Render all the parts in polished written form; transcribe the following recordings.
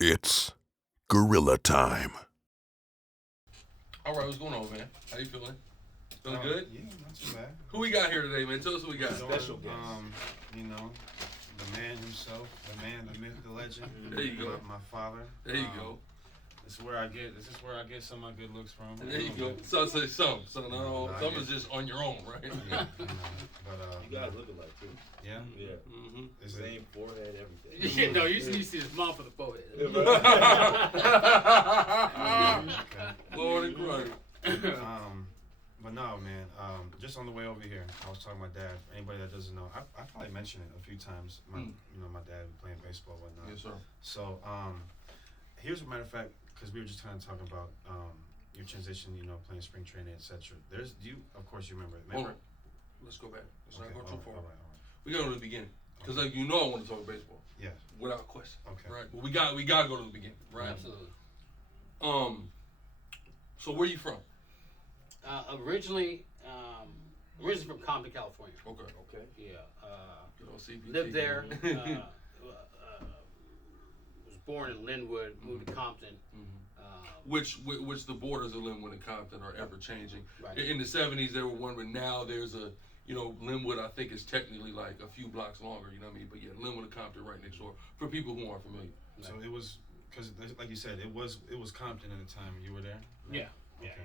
It's gorilla time. All right, what's going on, man? How you feeling? Feeling good? Yeah, not too bad. Who we got here today, man? Tell us who we got. Special guest. You know, the man himself, the man, the myth, the legend. There you go. My father. There you go. This is where I get some of my good looks from. There you go. So say some. So no, some is just on your own, right? Yeah, but You guys look alike too. yeah. Yeah. Mm-hmm. Same forehead, everything. Yeah, no, you see his mom for the forehead. Lord and Christ. But no, man. Just on the way over here, I was talking to my dad. For anybody that doesn't know, I probably mentioned it a few times. You know, my dad playing baseball and whatnot. Yes, sir. So, here's a matter of fact, because we were just kind of talking about your transition, you know, playing spring training, etc. Of course, you remember. Hold on. Let's go back. Let's not go too far. All right. We gotta go to the beginning, because like you know, I want to talk baseball. Yes. Without question. Okay. Right. But we got to go to the beginning, right? Absolutely. So where you from? Originally from Compton, California. Okay. Okay. Yeah. Good old CPT. Lived there. Was born in Linwood. Moved to Compton. Which the borders of Linwood and Compton are ever changing. Right. In the 70s, they were one, but now there's a, you know, Linwood I think is technically like a few blocks longer. You know what I mean? But yeah, Linwood and Compton right next door. For people who aren't familiar. So it was, because like you said, it was Compton at the time you were there. Yeah. Okay. Yeah.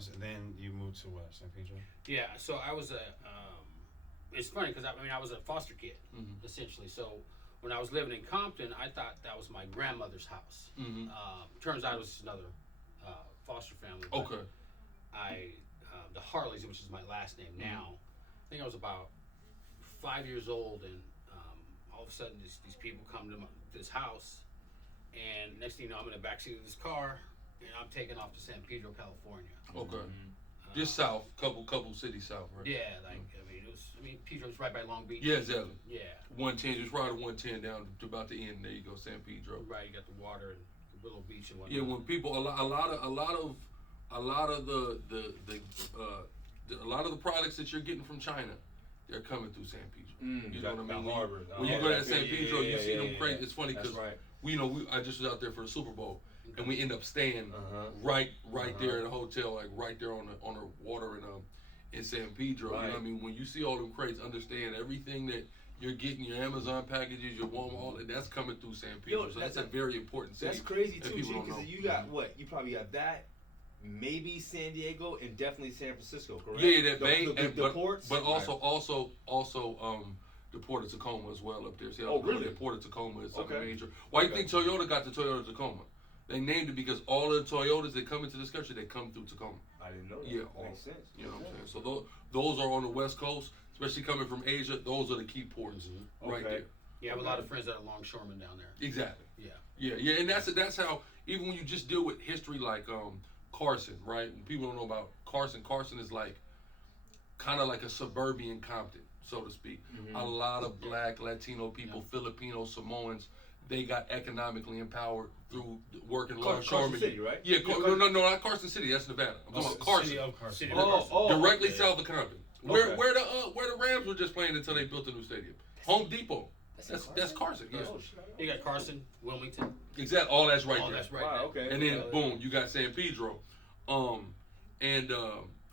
So then you moved to what, San Pedro? Yeah. So I was it's funny because I was a foster kid essentially. So when I was living in Compton, I thought that was my grandmother's house. Turns out it was another foster family. But Okay. The Harleys, which is my last name now, I think I was about 5 years old, and all of a sudden these people come to this house, and next thing you know, I'm in the backseat of this car, and I'm taking off to San Pedro, California. Okay. Just south, couple cities south, right? Yeah, Pedro's right by Long Beach. Yeah, exactly. Yeah. 110, just right at 110 down to about the end. There you go, San Pedro. Right, you got the water and Willow Beach and whatnot. Yeah, when people a lot of the products that you're getting from China, they're coming through San Pedro. You know what I mean? When you go to San Pedro, you see them crazy. It's funny because I just was out there for the Super Bowl, and we end up staying right there in a hotel, like right there on the water in San Pedro. You know what I mean? When you see all them crates, understand everything that you're getting, your Amazon packages, your Walmart, all that, that's coming through San Pedro. So that's a very important city. That's crazy that too, people don't because know. you got what? You probably got that, maybe San Diego, and definitely San Francisco, correct? Yeah, that Bay, the ports, but also the Port of Tacoma as well up there. See, really? The Port of Tacoma is something Okay. major. Why do you think Toyota got the Toyota Tacoma? They named it because all of the Toyotas that come into this country, they come through Tacoma. I didn't know that. Yeah, Makes sense. You know what I'm saying? So those are on the West Coast, especially coming from Asia. Those are the key ports right Okay. there. Yeah, I have a lot of friends that are longshoremen down there. Exactly. Yeah. Yeah, and that's how, even when you just deal with history like Carson, right? When people don't know about Carson is like kind of like a suburban Compton, so to speak. A lot of black, Latino people, Filipino, Samoans, they got economically empowered through working longshoremen. Carson City, right? Yeah, no, not Carson City. That's Nevada. I'm talking about Carson. City of Carson. Directly okay. south of Compton. Where the Rams were just playing until they built a new stadium. Home Depot. That's Carson. Yeah. You got Carson, Wilmington. Exactly. All that's right All there. that's right Wow, there. okay. And then boom, you got San Pedro, and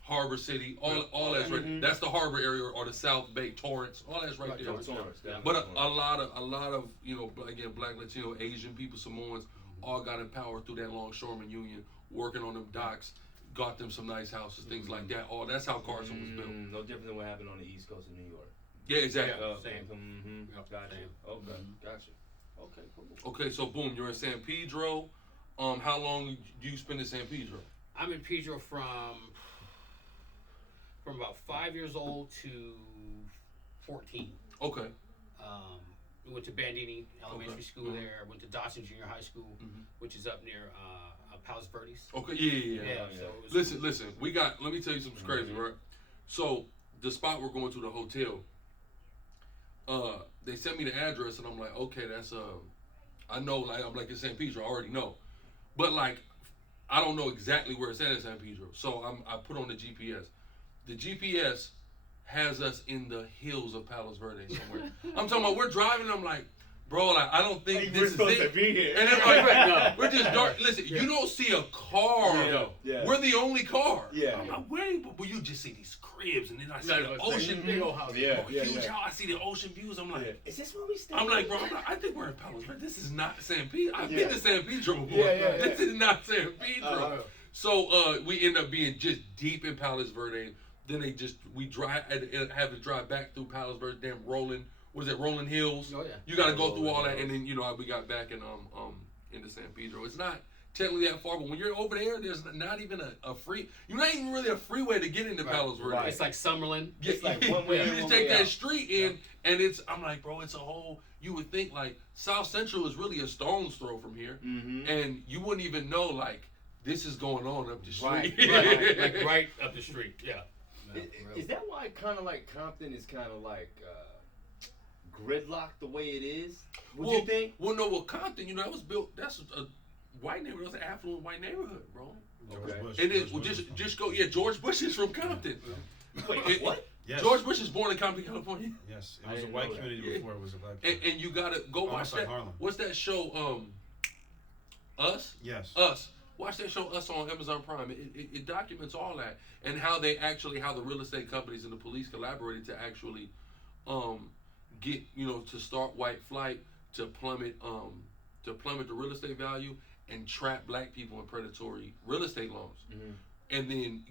Harbor City. All that's right. That's the harbor area or the South Bay, Torrance. All that's right there. Torrance, yeah. But a lot of you know, again, black, Latino, Asian people, Samoans, all got empowered through that longshoreman union, working on them docks, got them some nice houses, things like that. All that's how Carson was built. No different than what happened on the East Coast of New York. Yeah, exactly. Same. Gotcha. Okay, gotcha. Okay, cool. Okay, so boom, you're in San Pedro. How long do you spend in San Pedro? I'm in Pedro from about 5 years old to 14. Okay. We went to Bandini Elementary School there. Went to Dawson Junior High School, which is up near Palos Verdes. Okay, yeah. So it was, Listen. Let me tell you something crazy, right? So the spot we're going to, the hotel, they sent me the address, and I'm like, okay, that's I know, like I'm like in San Pedro, I already know, but like I don't know exactly where it's at in San Pedro. So I put on the GPS. The GPS has us in the hills of Palos Verdes somewhere. I'm talking about we're driving. I'm like, bro, like, I don't think We're this is supposed to it. be here. And then, like, we're just dark. Listen, you don't see a car. Yeah. We're the only car. Yeah. I'm like, wait, but you just see these cribs, and then I see No, the it's ocean big view. old house. Huge house. I see the ocean views. I'm like, Is this where we stay? I'm like, bro, I think we're in Palos Verdes. This is not San Pedro. I've been Yeah. to San Pedro before. Yeah. This is not San Pedro. So we end up being just deep in Palos Verdes. Then we have to drive back through Palos Verdes, damn rolling hills. Oh, yeah. You got to go through all that, and then we got back into San Pedro. It's not technically that far, but when you're over there, there's not even a free. You're not even really a freeway to get into Palos Verdes. It's like Summerlin. It's like one way. You in, just one take way that out. street in, and I'm like, bro, it's a whole. You would think like South Central is really a stone's throw from here, and you wouldn't even know like this is going on up the street. Right. Like right up the street. Yeah. No, Is that why kind of like Compton is kind of like gridlock the way it is? Would you think? Well, no, Compton, that was built. That's a white neighborhood. That's an affluent white neighborhood, bro. Okay. Bush. And it George Bush is just go. Yeah, George Bush is from Compton. Wait, what? Yes. George Bush is born in Compton, California. Yes, it I was a didn't white know that. community before it was a black And, community. and you gotta go watch Almost like that. Harlem. What's that show? Us. Yes. Us. Watch that show Us on Amazon Prime. It documents all that and how the real estate companies and the police collaborated to actually get to start white flight, to plummet the real estate value and trap black people in predatory real estate loans. And then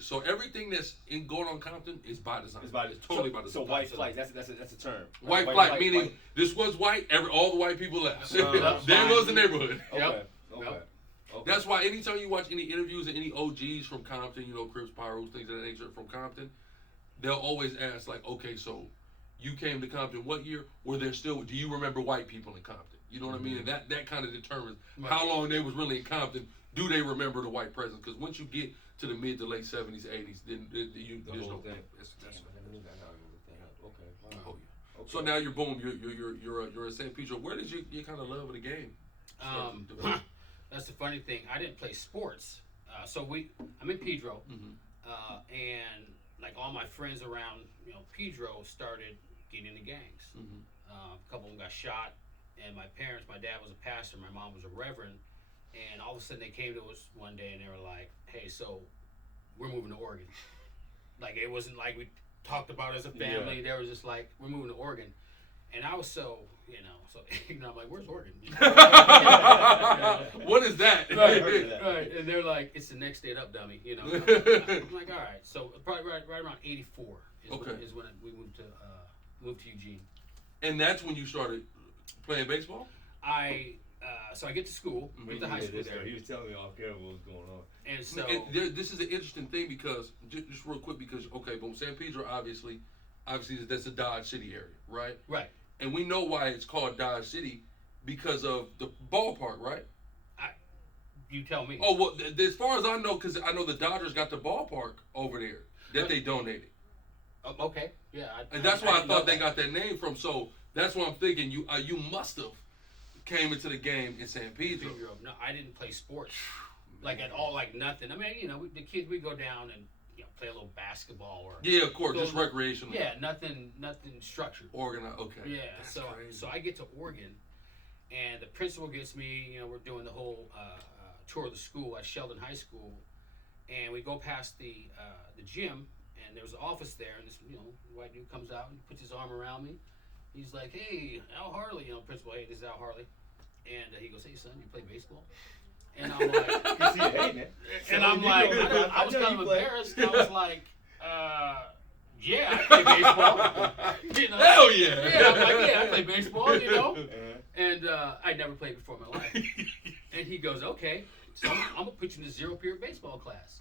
so everything that's going on Compton is by design. It's totally by design. So white flight, that's a term. White flight meaning this was white. All the white people left. There goes the neighborhood. Okay. That's why anytime you watch any interviews and any OGs from Compton, Crips, Pyros, things of that nature from Compton, they'll always ask like, okay, so you came to Compton what year? Do you remember white people in Compton? You know what I mean? And that kind of determines how long they was really in Compton. Do they remember the white presence? Because once you get to the mid to late 70s, 80s, then there's no. Okay. Oh yeah. So now you're boom. You're a San Pedro. Where did your kind of love of the game start to develop? That's the funny thing. I didn't play sports, I'm in Pedro, and like all my friends around, Pedro started getting into gangs. A couple of them got shot, and my dad was a pastor, my mom was a reverend, and all of a sudden they came to us one day and they were like, "Hey, so we're moving to Oregon." Like it wasn't like we talked about it as a family. Yeah. They were just like, "We're moving to Oregon," and I was so I'm like, "Where's Oregon?" What is that? Right, and they're like, "It's the next state up, dummy." I'm like, "All right." So probably right around 84 is when we moved to Eugene. And that's when you started playing baseball? So I get to school, went to high school there. He was telling me off camera what was going on. And so this is an interesting thing because just real quick boom, San Pedro obviously that's a Dodge City area, right? Right. And we know why it's called Dodge City because of the ballpark, right? You tell me. Oh well, as far as I know, because I know the Dodgers got the ballpark over there that they donated. Okay. Yeah. And that's why I thought they got that name from. So that's what I'm thinking. You must have came into the game in San Pedro. No, I didn't play sports like at all, like nothing. I mean, the kids we go down and play a little basketball or of course, just recreational. Yeah, nothing structured. Organized. Okay. Yeah. That's So crazy. so I get to Oregon, and the principal gets me. We're doing the whole tour of the school at Sheldon High School, and we go past the gym, and there's an office there, and this white dude comes out and puts his arm around me. He's like, "Hey, Al Harley," principal. "Hey, this is Al Harley," and he goes, "Hey, son, you play baseball?" And I'm like, "Hey, man." And I'm like, I was kind of embarrassed. I was like, "Yeah, I play baseball." Hell yeah! Yeah, I'm like, "Yeah, I play baseball," And I'd never played before in my life. And he goes, "Okay, so I'm gonna put you in a zero-period baseball class."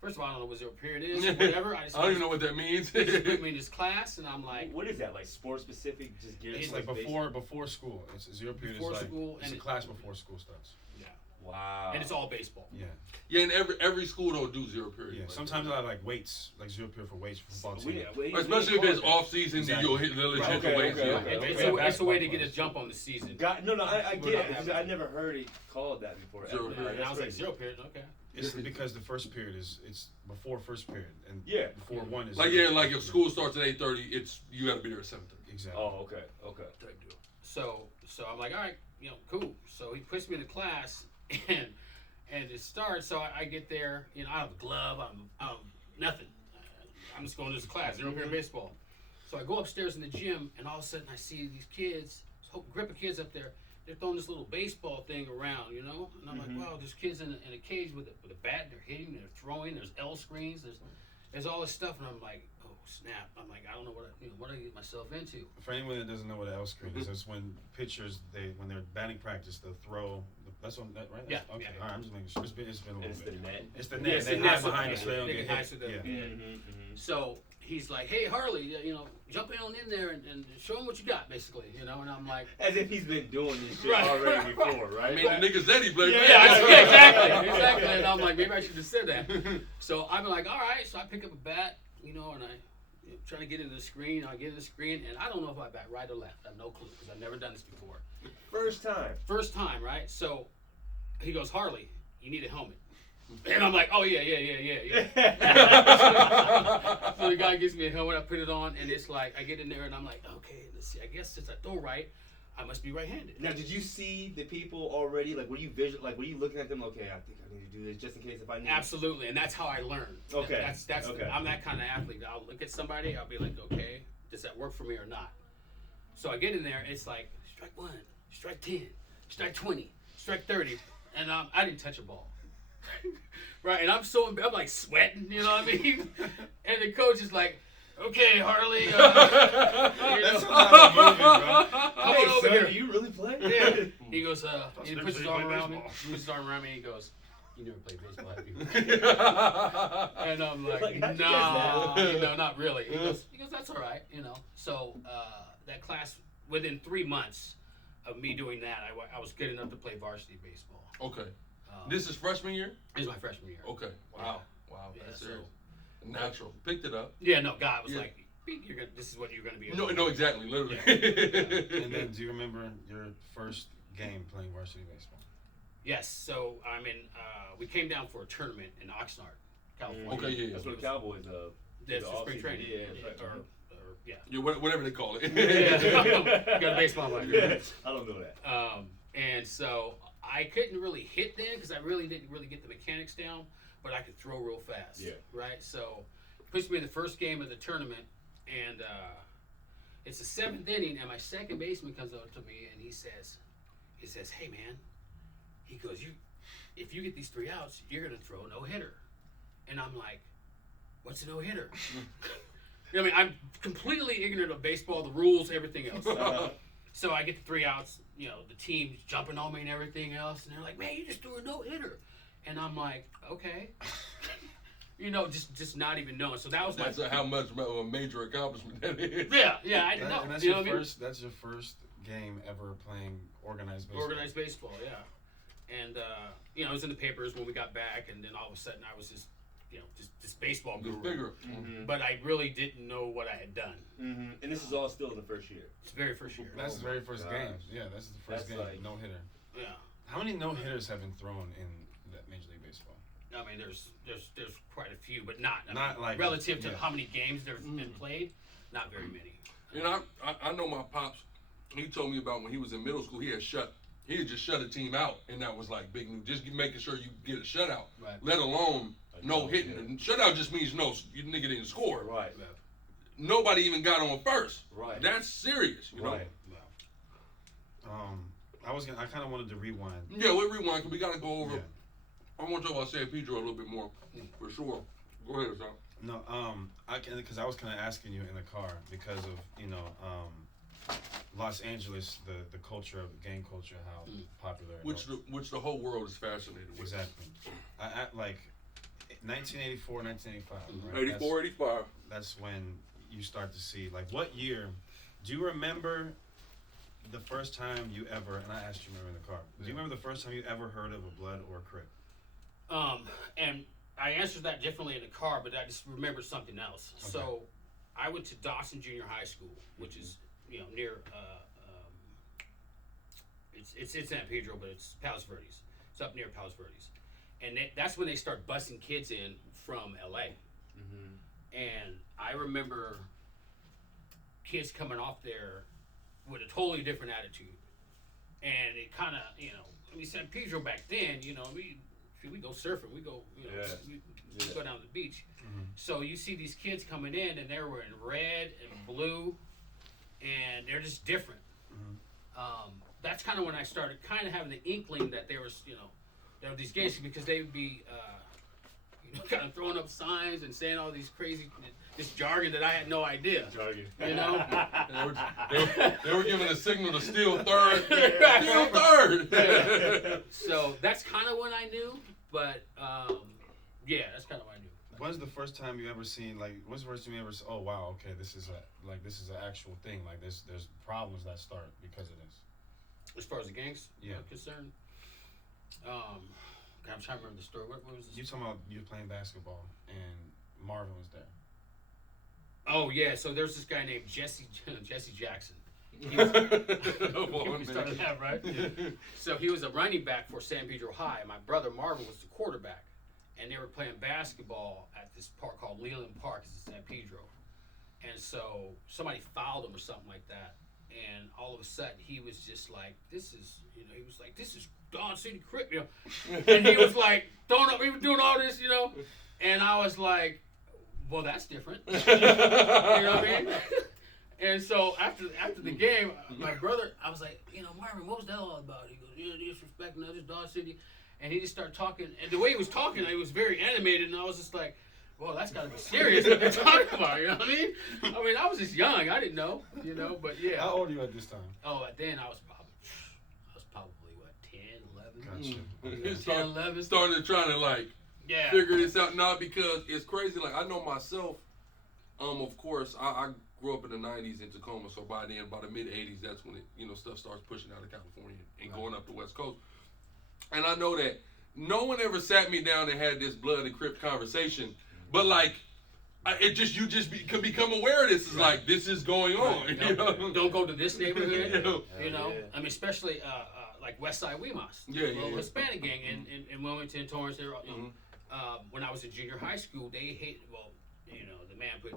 First of all, I don't know what zero period is or whatever. I don't even know what that means. They just put me in this class, and I'm like, "What is that? Like sport specific? Just geared It's like before school. It's zero period. Before is like school, it's and a class before school starts. yeah, wow." and it's all baseball. Yeah. Yeah, and every school don't do zero period. Yeah. Like Sometimes I like weights, like zero period for weights for football team. especially if it's off season, Exactly. then you'll hit the weights. It's a way to get a jump on the season. I get it. Because I never heard it called that before. Zero ever. period. And I was like, zero period, okay. It's because the first period it's before first period and Yeah. before one is Like if school starts at 8:30, you got to be there at 7:30. Exactly. Oh, okay. Type deal. So So I'm like, all right, cool. So he puts me in the class, and it starts. So I get there, I don't have a glove, I don't nothing. I'm just going to this class, zero period baseball. So I go upstairs in the gym, and all of a sudden I see these kids, this whole group of kids up there. They're throwing this little baseball thing around, And I'm like, wow, there's kids in a cage with a bat. They're hitting, they're throwing. There's L screens. There's all this stuff, and I'm like, oh snap! I'm like, I don't know what I get myself into. For anyone that doesn't know what an L screen is, it's when pitchers when they're batting practice, they'll throw. That's what that right? Yeah. Okay. Yeah. All right. I'm just making sure. It's been a little bit. The net. It's the net. It's They the hide net. behind it so they don't They get can hit. hide so Yeah. So he's like, hey Harley, jump in there and show him what you got, basically, And I'm like, As if he's been doing this shit Right. already before, right? I mean, the niggas that he played. yeah, exactly. And I'm like, maybe I should have said that. So I'm like, all right. So I pick up a bat, and I trying to get into the screen. I get in the screen, and I don't know if I bat right or left. I have no clue because I've never done this before. First time, right? So he goes, Harley, you need a helmet. And I'm like, oh yeah. So the guy gives me a helmet, I put it on, and it's like, I get in there and I'm like, okay, let's see. I guess since I throw right, I must be right-handed. Now, did you see the people already? Like, were you were you looking at them? Okay, I think I need to do this just in case if I need. Absolutely, and that's how I learned. Okay. That's okay. I'm that kind of athlete. I'll look at somebody, I'll be like, okay, does that work for me or not? So I get in there, it's like strike 1, strike 10, strike 20, strike 30, and I didn't touch a ball. Right, and I'm like sweating, you know what I mean? And the coach is like, okay, Harley. That's how I'm moving, bro. Come on over here. Do you really play? Yeah. He goes, he never puts his seen you arm play around me. baseball. He puts his arm around me. He goes, you never played baseball, have you? And I'm like, Like, how'd you nah, guess that? not really. He goes, that's all right, So that class, within 3 months of me doing that, I was good enough to play varsity baseball. Okay. This is freshman year? This is my freshman year. Okay. Wow. Wow. Yeah, That's so- serious. Natural. Picked it up. Yeah, no, God was Yeah. like, this is what you're going to be. No, exactly. Literally. And then, do you remember your first game playing varsity baseball? Yes, so we came down for a tournament in Oxnard, California. Okay, yeah. That's what the Cowboys. That's the for spring offseason. training. Yeah. Yeah. Yeah, whatever they call it. Yeah. Got a baseball mind. I don't know that. And so I couldn't really hit then because I really didn't really get the mechanics down, but I could throw real fast. Yeah. Right. So pushed me in the first game of the tournament, and it's the 7th inning, and my second baseman comes up to me and he says, "Hey man," he goes, if you get these 3 outs, you're gonna throw a no-hitter. And I'm like, what's a no-hitter? I'm completely ignorant of baseball, the rules, everything else. So I get the 3 outs, the team's jumping on me and everything else, and they're like, man, you just threw a no-hitter. And I'm like, okay. Just not even knowing. So that was That's how much of a major accomplishment that is. Yeah, I didn't know. And that's You your know what I mean? first. That's your first game ever playing organized baseball. Organized baseball, yeah. And, it was in the papers when we got back, and then all of a sudden I was just, just this baseball guru. Bigger. Mm-hmm. But I really didn't know what I had done. Mm-hmm. And this is all still in the first year. It's the very first year. That's the very first gosh. game. Yeah, that's the first That's game. like- No hitter. Yeah. How many no hitters have been thrown in that Major League Baseball? I mean, there's quite a few, but not Like relative to yeah. how many games there's been played. Not very many. I know my pops. He told me about when he was in middle school. He had just shut a team out, and that was like big news. Just making sure you get a shutout, Right. let alone no hitting. And shutout just means no, you nigga didn't score. Right. Nobody even got on first. Right. That's serious, you know. Right. I kind of wanted to rewind. Yeah, we'll rewind because we gotta go over. Yeah. I want to talk about San Pedro a little bit more, for sure. Go ahead, Sam. No, because I was kind of asking you in the car because of Los Angeles, the culture of gang culture, how popular. Which the whole world is fascinated with. Exactly. I like 1984, 1985. Right? 84, 85. That's when you start to see what year. Do you remember the first time you ever? And I asked you remember in the car. Do you remember the first time you ever heard of a Blood or a Crip? And I answered that differently in the car, but I just remembered something else. Okay. So I went to Dawson Junior High School, which is near it's in San Pedro, but it's Palos Verdes. It's up near Palos Verdes, and that's when they start busing kids in from LA. Mm-hmm. And I remember kids coming off there with a totally different attitude. and it kind of, you know, I mean, San Pedro back then, you know, we go surfing, we go, you know, we go down to the beach. So you see these kids coming in, and they're wearing red and blue, and they're just different. That's kind of when I started kind of having the inkling that there was, you know, there were these gangs, because they would be, you know, kind of throwing up signs and saying all these crazy, this jargon that I had no idea. You know, they were giving a signal to steal third. Steal third. So that's kind of when I knew, but yeah, that's kind of when I knew. When's the first time you ever seen, like, when's the first time you ever said, oh wow, okay, this is an actual thing, like there's problems that start because of this? As far as the gangs are concerned, I'm trying to remember the story. What was this? You talking about you playing basketball and Marvin was there? Oh yeah, so there's this guy named Jesse Jackson. We started that, right? So he was a running back for San Pedro High. My brother Marvin was the quarterback, and they were playing basketball at this park called Leland Park. It's in San Pedro, and so somebody fouled him or something like that. And all of a sudden, he was just like, "This is," you know, he was like, "This is Dodge City Crip," you know, and he was like throwing up, he was doing all this, you know, and I was like, "Well, that's different," you know what I mean? And so after the game, my brother, I was like, you know, Marvin, what was that all about? He goes, "Yeah, disrespecting others, Dodge City," and he just started talking, and the way he was talking, he was very animated, and I was just like, well, that's got to be serious what they're talking about, you know what I mean? I was just young. I didn't know, you know, but yeah. How old are you at this time? Oh, then I was probably, what, 10, 11? Gotcha. 10, 11. Started trying to, like, figure this out. Now, because it's crazy. Like, I know myself, of course, I grew up in the 90s in Tacoma, so by the mid-80s, that's when it, you know, stuff starts pushing out of California and going up the West Coast. And I know that no one ever sat me down and had this blood and Crip conversation. But like, can become aware of this. It's like, this is going on. Right. You know? Don't go to this neighborhood. You know, I mean, especially like West Side Wemas. Hispanic gang in Wilmington, Torrance. You know, when I was in junior high school, they hated. Well, you know, the man put,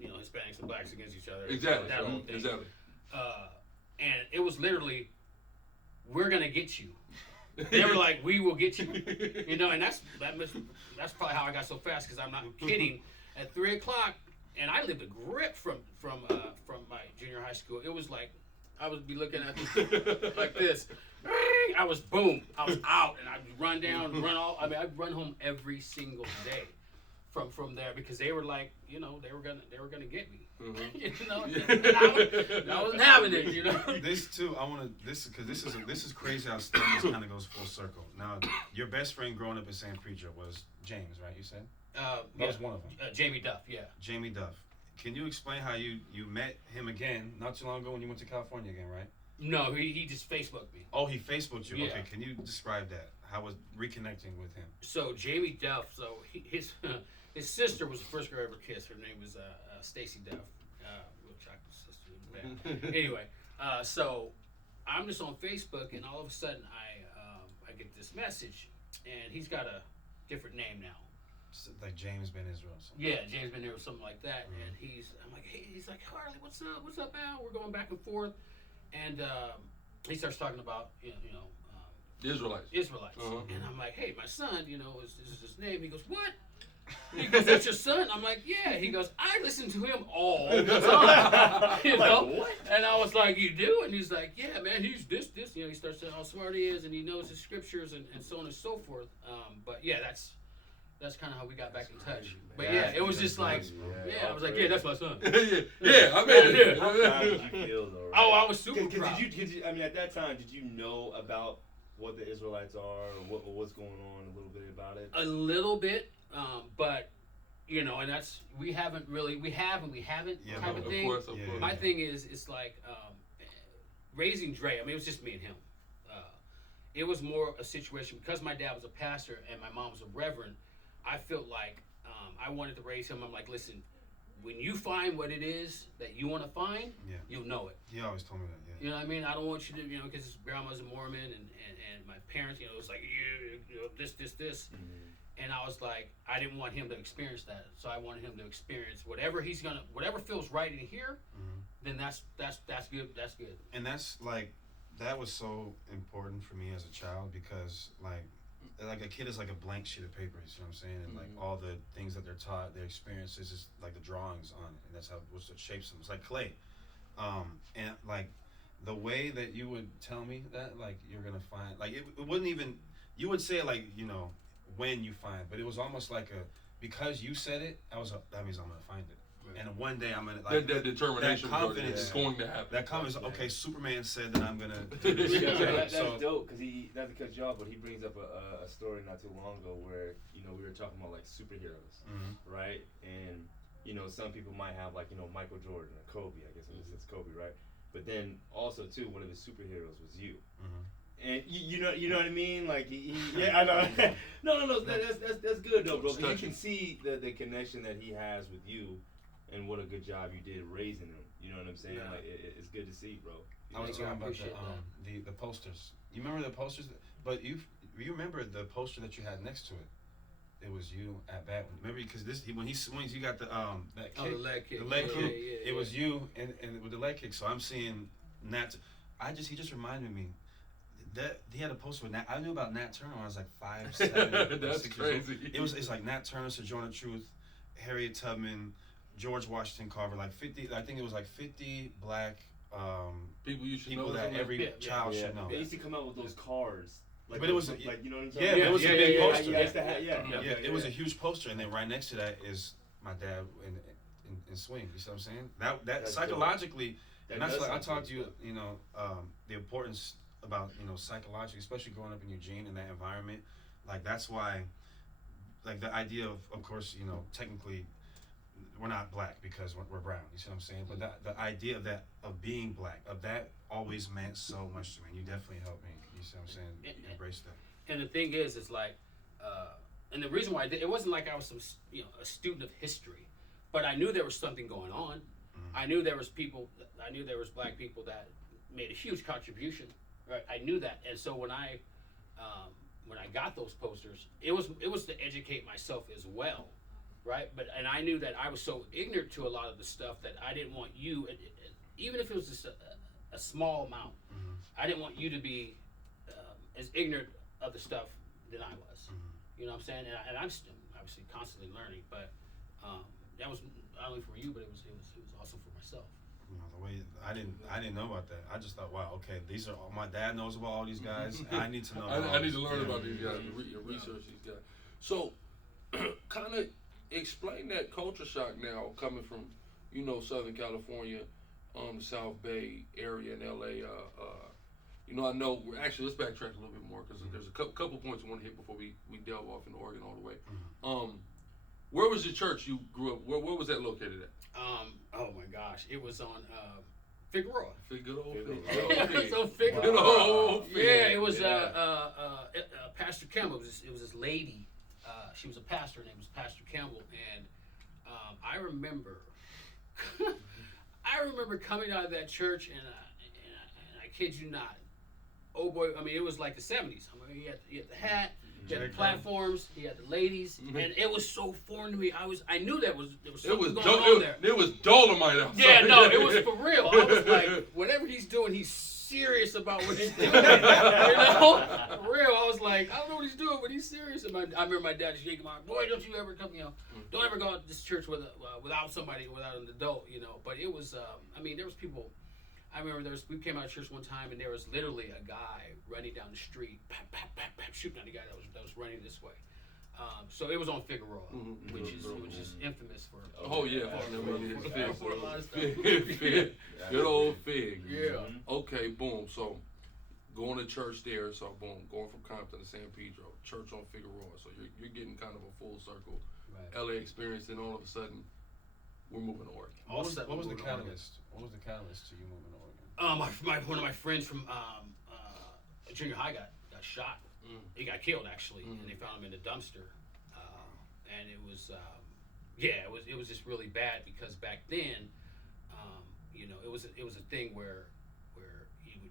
you know, Hispanics and blacks against each other. Exactly. That whole thing. Exactly. And it was literally, we're gonna get you. They were like, "We will get you," you know, and that's probably how I got so fast, because I'm not kidding. At 3:00, and I lived a grip from my junior high school. It was like I would be looking at this, like this. I was out, and I'd run down, I'd run home every single day from there, because they were like, you know, they were gonna get me. You know, and I wasn't having it, you know. This too, because this is crazy how stuff just kind of goes full circle. Now, your best friend growing up in San Pedro was James, right? You said that was one of them. Jamie Duff, yeah. Jamie Duff. Can you explain how you met him again not too long ago when you went to California again, right? No, he just Facebooked me. Oh, he Facebooked you. Yeah. Okay, can you describe that? How was reconnecting with him? So Jamie Duff, his sister was the first girl I ever kissed. Her name was Stacy Duff. Little chocolate sister. Bad. Anyway, so I'm just on Facebook, and all of a sudden I get this message, and he's got a different name now. Like James Ben Israel or something. Yeah, James Ben Israel, something like that. And I'm like, hey, he's like, Harley, what's up, Al? We're going back and forth, and he starts talking about Israelites. And I'm like, hey, my son, you know, is his name? He goes, what? He goes, that's your son? I'm like, yeah. He goes, I listen to him all the time. You know? Like, what? And I was like, you do? And he's like, yeah, man, he's this. You know, he starts saying how smart he is, and he knows his scriptures, and so on and so forth. But yeah, that's kind of how we got back in touch. But yeah, it was just like, I was like, yeah, that's my son. Yeah, I made it. How proud did you feel, though? Right? Oh, I was super proud. Did you, I mean, at that time, did you know about what the Israelites are, or what's going on, a little bit about it? A little bit, but you know, and that's we haven't type of thing. Of course. My thing is, it's like raising Dre. I mean, it was just me and him. It was more a situation because my dad was a pastor and my mom was a reverend. I felt like I wanted to raise him. I'm like, listen, when you find what it is that you want to find, you'll know it. He always told me that. Yeah. You know what I mean? I don't want you to, you know, because his grandma's a Mormon and my parents, you know, it was like, you know, this. Mm-hmm. And I was like, I didn't want him to experience that. So I wanted him to experience whatever whatever feels right in here, then that's good. That's good. And that's like that was so important for me as a child because like a kid is like a blank sheet of paper. You see what I'm saying? And like all the things that they're taught, their experiences is like the drawings on it, and that's what shapes them. It's like clay. And like the way that you would tell me that, like you're gonna find, like it wouldn't even. You would say it like when you find, but it was almost like because you said it. That means I'm gonna find it. And one day I'm gonna like that determination, that confidence is going to happen. That confidence, okay, Superman said that I'm gonna do this. That's dope because not to cut you off, but he brings up a story not too long ago where we were talking about like superheroes, right? And some people might have like Michael Jordan or Kobe, I guess in this sense Kobe, right? But then also too, one of his superheroes was you. And you know what I mean? Like yeah, I know. no, that's good though, bro. You can see the connection that he has with you. And what a good job you did raising him. You know what I'm saying? Yeah. Like it's good to see, bro. I was talking about the posters. You remember the posters? But you remember the poster that you had next to it? It was you at bat. Remember because when he swings, you got the that kick, the leg kick. The leg kick. Yeah, it was you and with the leg kick. So I'm seeing Nat. He just reminded me. That he had a poster with Nat. I knew about Nat Turner when I was like 5, 7. That's 6 crazy. Years old. It's like Nat Turner, Sojourner Truth, Harriet Tubman, George Washington Carver, like 50. I think it was like 50 black people you should people know that every child should know. They used to come out with those cards. Like, but it was like you know what I'm saying? saying? It was a big poster. It was a huge poster, and then right next to that is my dad in swing. You see what I'm saying? That that's psychologically, and that's like I talked to you. The importance about psychologically, especially growing up in Eugene in that environment. Like that's why, like the idea of course, technically. We're not black because we're brown. You see what I'm saying? But the idea of being black, of that always meant so much to me. You definitely helped me. You see what I'm saying? Embrace that. And the thing is like, and the reason why I did, it wasn't like I was a student of history, but I knew there was something going on. I knew there was black people that made a huge contribution. Right? I knew that, and so when I got those posters, it was to educate myself as well. Right, and I knew that I was so ignorant to a lot of the stuff that I didn't want you, even if it was just a small amount, I didn't want you to be as ignorant of the stuff than I was. You know what I'm saying? And I'm still obviously constantly learning, but that was not only for you, but it was also for myself. The way I didn't know about that. I just thought, wow, okay, these are my dad knows about all these guys. And I need to know. I need to learn about these guys, research these guys. So, kind of. Explain that culture shock now coming from, Southern California, the South Bay area in LA. I know. Actually, let's backtrack a little bit more because there's a couple points I want to hit before we delve off into Oregon all the way. Where was the church you grew up? Where was that located at? Oh my gosh, it was on Figueroa. Good old Fig. It was on Figueroa. Wow. Yeah, it was Pastor Campbell. It was this lady. She was a pastor. Her name was Pastor Campbell, and I remember coming out of that church, and I kid you not, oh boy, I mean it was like the 70s. I mean, he had the hat, he had the platforms, he had the ladies, and it was so foreign to me. I knew there was something going on there. It was Dolomite outside. Yeah, no, it was for real. I was like, whatever he's doing, he's serious about what he's doing. For real. I was like, I don't know what he's doing, but he's serious. And I remember my dad just shaking my head, boy, don't you ever come, don't ever go to this church without an adult, But it was, there was people. I remember we came out of church one time and there was literally a guy running down the street, pap, pap, pap, pap, shooting at the guy that was running this way. So it was on Figueroa, which is infamous for. Oh yeah, for a lot of stuff. Fig. Good old Fig. Yeah. Okay, boom. So going to church there. So boom, going from Compton to San Pedro, church on Figueroa. So you're getting kind of a full circle LA experience, and all of a sudden we're moving to Oregon. What was the catalyst? What was the catalyst to you moving to Oregon? One of my friends from junior high got shot. He got killed actually, and they found him in a dumpster. And it was, it was just really bad because back then, it was a thing where he would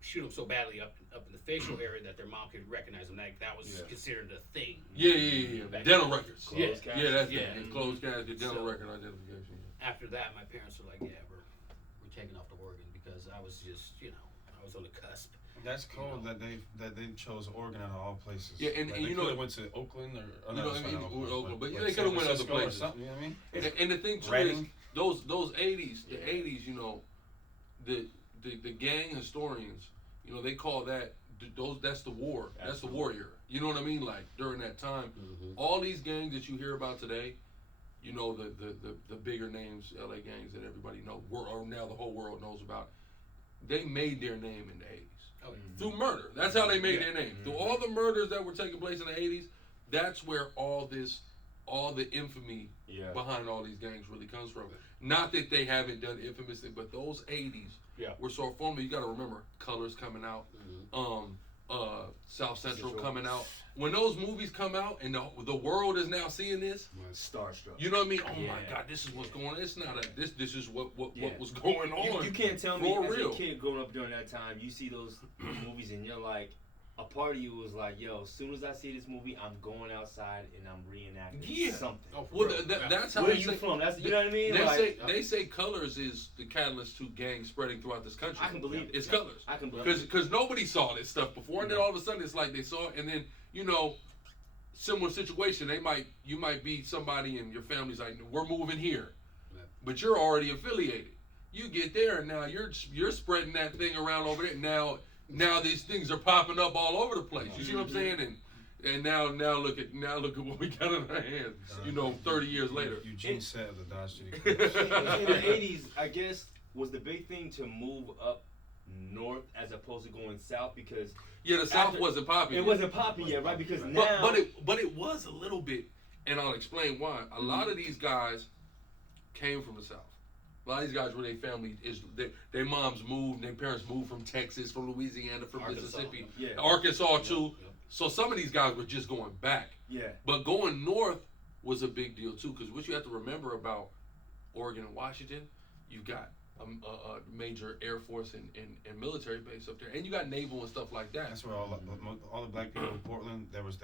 shoot him so badly up in the facial area that their mom could recognize him. That was considered a thing. Yeah. Dental records. Closed Closed casket, dental record identification. After that, my parents were like, we're taking off to Oregon because I was just, I I was on the cusp. That's cool that they chose Oregon out of all places. Yeah, and they you know, they went to Oakland or you know, sorry, not Oakland, but like they could have went other San Francisco or places. something, you know what I mean? And the thing too is those 80s, the 80s, you know, the gang historians, you know, they call that's the war. Absolutely. That's the war era. You know what I mean? Like during that time, all these gangs that you hear about today, you know, the bigger names, LA gangs that everybody know, or now the whole world knows about, they made their name in the 80s. Through murder. That's how they made their name. Through all the murders that were taking place in the 80s, that's where all the infamy behind all these gangs really comes from. Not that they haven't done infamous things, but those 80s were so formative. You got to remember Colors coming out, South Central coming out. When those movies come out and the world is now seeing this, starstruck. You know what I mean? Oh my God, this is what's going on. It's not this is what was going on. You can't tell me as real. a kid growing up during that time, you see those movies and you're like, a part of you was like, yo, as soon as I see this movie, I'm going outside and I'm reenacting something. Oh, well, that's how. Where are you from? That's, you know what I mean? They say Colors is the catalyst to gangs spreading throughout this country. I can believe it. It's Colors. I can believe it. Because nobody saw this stuff before, and then all of a sudden it's like they saw it, and then, you know, similar situation. You might be somebody and your family's like, we're moving here, but you're already affiliated. You get there and now you're spreading that thing around over there. Now these things are popping up all over the place. You see what I'm saying? And now look at what we got in our hands. You know, 30 years later. Eugene said of the Dodge City. In the 80s, I guess, was the big thing to move up north as opposed to going south, because the South wasn't popping. It wasn't popping yet, right? Because now, but it was a little bit, and I'll explain why. A lot of these guys came from the South. A lot of these guys were their family their moms moved, their parents moved from Texas, from Louisiana, from Mississippi, Arkansas too. So some of these guys were just going back. But going north was a big deal too, because what you have to remember about Oregon and Washington, you've got a major Air Force and military base up there, and you got naval and stuff like that. That's where all the black people in Portland. There was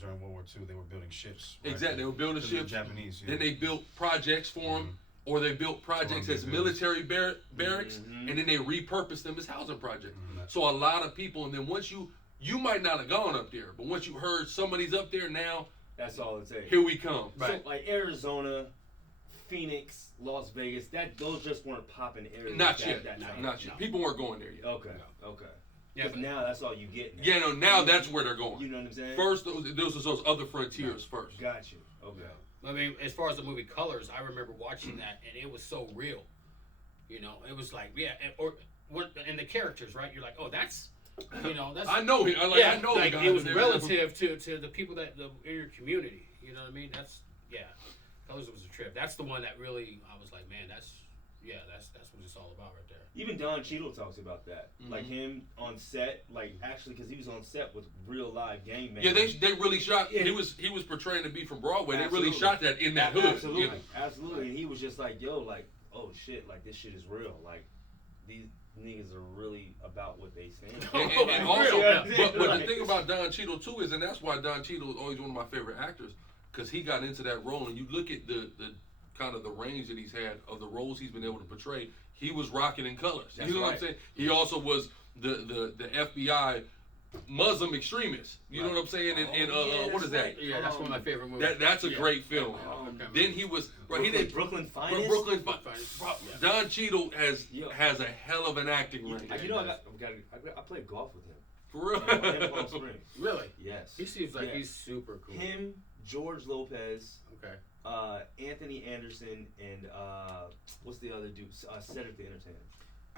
during World War II, they were building ships. Right? Exactly, they were building ships. The Japanese. Then they built projects for them. Or they built projects as military barracks, and then they repurposed them as housing projects. So a lot of people, and then once you might not have gone up there, but once you heard somebody's up there now, that's all it takes. Here we come. Right. So like Arizona, Phoenix, Las Vegas, those just weren't popping areas. Not yet. People weren't going there yet. Okay. Yeah, but now that's all you get. Now that's where they're going. You know what I'm saying? First, those other frontiers first. Got you. Okay. I mean, as far as the movie Colors, I remember watching that, and it was so real. You know, it was like, and the characters, right? You're like, oh, that's. I know him. I know like the guy. It was relative to the people in your community. You know what I mean? Colors was a trip. That's the one that really, I was like, man, that's what it's all about right there. Even Don Cheadle talks about that, like him on set, like actually, because he was on set with real live gang members. Yeah, they really shot. Yeah. He was portraying to be from Broadway. Absolutely. They really shot that in that hood. Absolutely. And he was just like, yo, like, oh shit, like this shit is real. Like these niggas are really about what they stand. And also, but the thing about Don Cheadle too is, and that's why Don Cheadle is always one of my favorite actors, because he got into that role, and you look at the kind of the range that he's had of the roles he's been able to portray. He was rocking in Colors. You know what I'm saying? He also was the FBI Muslim extremist. You know what I'm saying? What is that? Yeah, that's one of my favorite movies. That's a great film. Then he was he did Brooklyn Finest. Don Cheadle has a hell of an acting range. You know, I played golf with him. For real? In Palm Springs. Really? Yes. He seems like he's super cool. Him, George Lopez. Okay. Anthony Anderson, and what's the other dude? Cedric the Entertainer.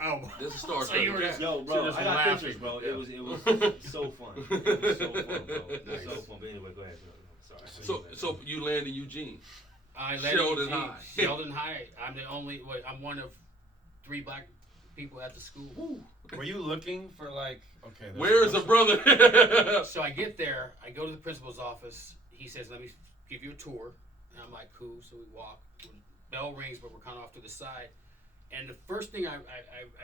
Oh, this is Star Trek. Yo, bro, I got pictures, bro. Yeah. It was so fun. It was so fun, bro. Nice. So fun. But anyway, go ahead. Sorry. So you land in Eugene. I landed Sheldon in High. Sheldon High. I'm one of 3 black people at the school. Ooh. Were you looking for where's a brother? So I get there. I go to the principal's office. He says, "Let me give you a tour." And I'm like, cool. So we walk. Bell rings, but we're kind of off to the side. And the first thing I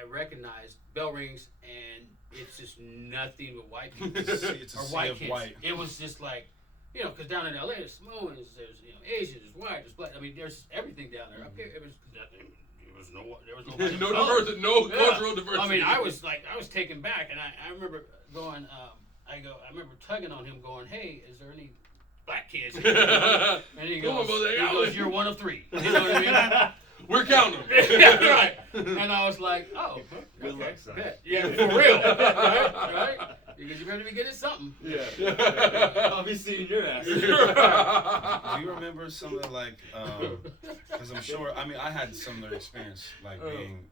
recognized, bell rings, and it's just nothing but white people. It's a or sea white of kids. white. It was just like, because down in LA, there's Samoans, there's Asians, there's white, there's black. I mean, there's everything down there. Up here, it was nobody. No diversity, no cultural diversity. I mean, I was taken back, and I remember going. I remember tugging on him, going, "Hey, is there any black kids?" And he goes, "You're one of 3." You know what I mean? We're counting. Yeah, right. And I was like, "Oh, good luck, son." Yeah, for real, right? Because you better be getting something." Yeah. I'll be seeing your ass. Do you remember some of because I'm sure, I mean, I had similar experience, like being,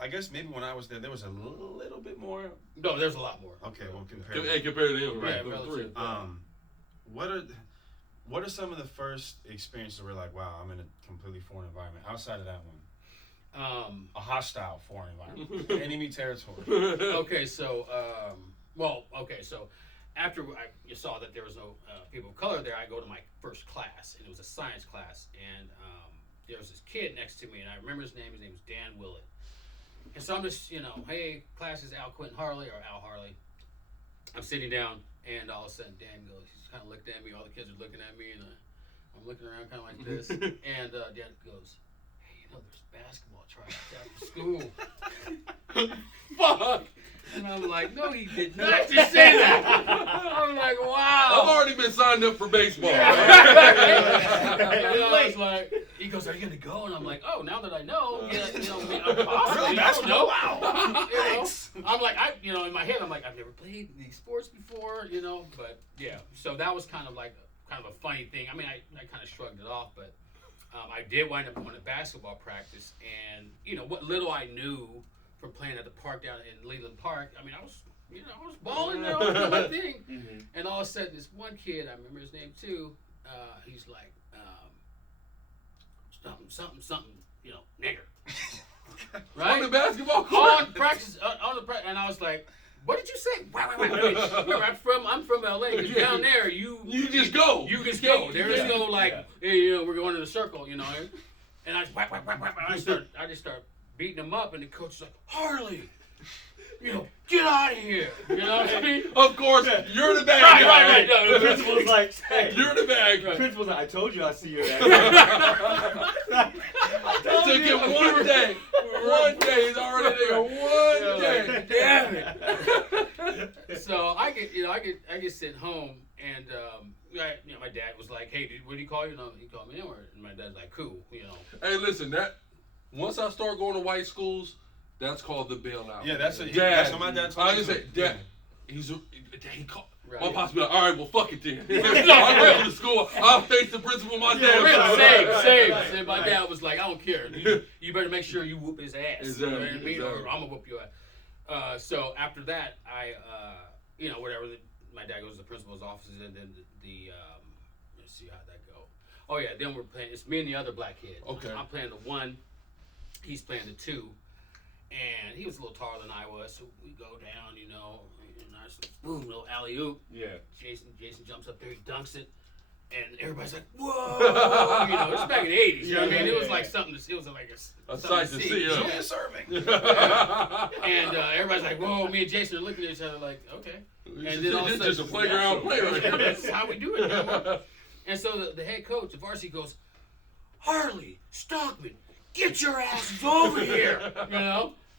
I guess maybe when I was there was a little bit more. No, there's a lot more. Okay, well, Compared to him, right? What are some of the first experiences where like, wow, I'm in a completely foreign environment outside of that one? A hostile foreign environment, enemy territory. Okay, so so after you saw that there was no people of color there, I go to my first class, and it was a science class, and there was this kid next to me, and I remember his name. His name was Dan Willett. And so I'm just, hey, class is Al Harley. I'm sitting down, and all of a sudden Dan goes, he's kind of looked at me, all the kids are looking at me, and I'm looking around kind of like this, and Dan goes, "Hey, there's basketball tryouts after school." Fuck! And I'm like, no, he did not just say that. I'm like, wow. I've already been signed up for baseball. And I was like, he goes, "Are you gonna go?" And I'm like, "Oh, now that I know, I'm possibly, Really, basketball? Wow. Thanks. I'm like, in my head, I'm like, I've never played these sports before, but yeah. So that was kind of a funny thing. I mean, I kind of shrugged it off, but I did wind up going to basketball practice, and what little I knew from playing at the park down in Leland Park, I mean, I was balling there, I was doing my thing. Mm-hmm. And all of a sudden, this one kid, I remember his name too, he's like, something, nigger. Right? On the basketball court? On practice, and I was like, what did you say? Wait. Remember, I'm from LA, because down there, you just go. You just go. There is no hey, we're going in a circle, And I just, whack. I just start beating him up, and the coach is like, "Harley, get out of here." You know what I mean? Of course, you're the bad guy. Right. No, the principal's like, "Hey, you're the bad guy." The principal's like, "I told you I'd see your ass." Took him one day. One day, he's already there. One day. Damn it. So I get sent home, and my dad was like, "Hey, what do you call you?" He called me N-word, and my dad's like, "Cool." Hey, listen, once I start going to white schools, that's called the bailout. Yeah, that's what my dad told me. I just say, Dad, he called. Right. My pops be like, "All right, well, fuck it then." I go to the school. I'll face the principal myself. Same. And my dad was like, "I don't care. You better make sure you whoop his ass. Exactly. Or I'm gonna whoop your ass." So after that, I, whatever. My dad goes to the principal's offices, and then let's see how'd that go. Oh yeah, then we're playing. It's me and the other black kid. Okay. I'm playing the 1. He's playing the 2. And he was a little taller than I was, so we go down, and I boom, little alley-oop. Yeah. Jason jumps up there, he dunks it, and everybody's like, "Whoa!" It's back in the 80s. It was like something. It was like a sight to see. Yeah, serving. And everybody's like, "Whoa!" Me and Jason are looking at each other like, "Okay." And then all of a It's sudden, just a playground play right here. That's how we do it now. And so the head coach, the varsity, goes, "Harley, Stockman, get your asses over here!"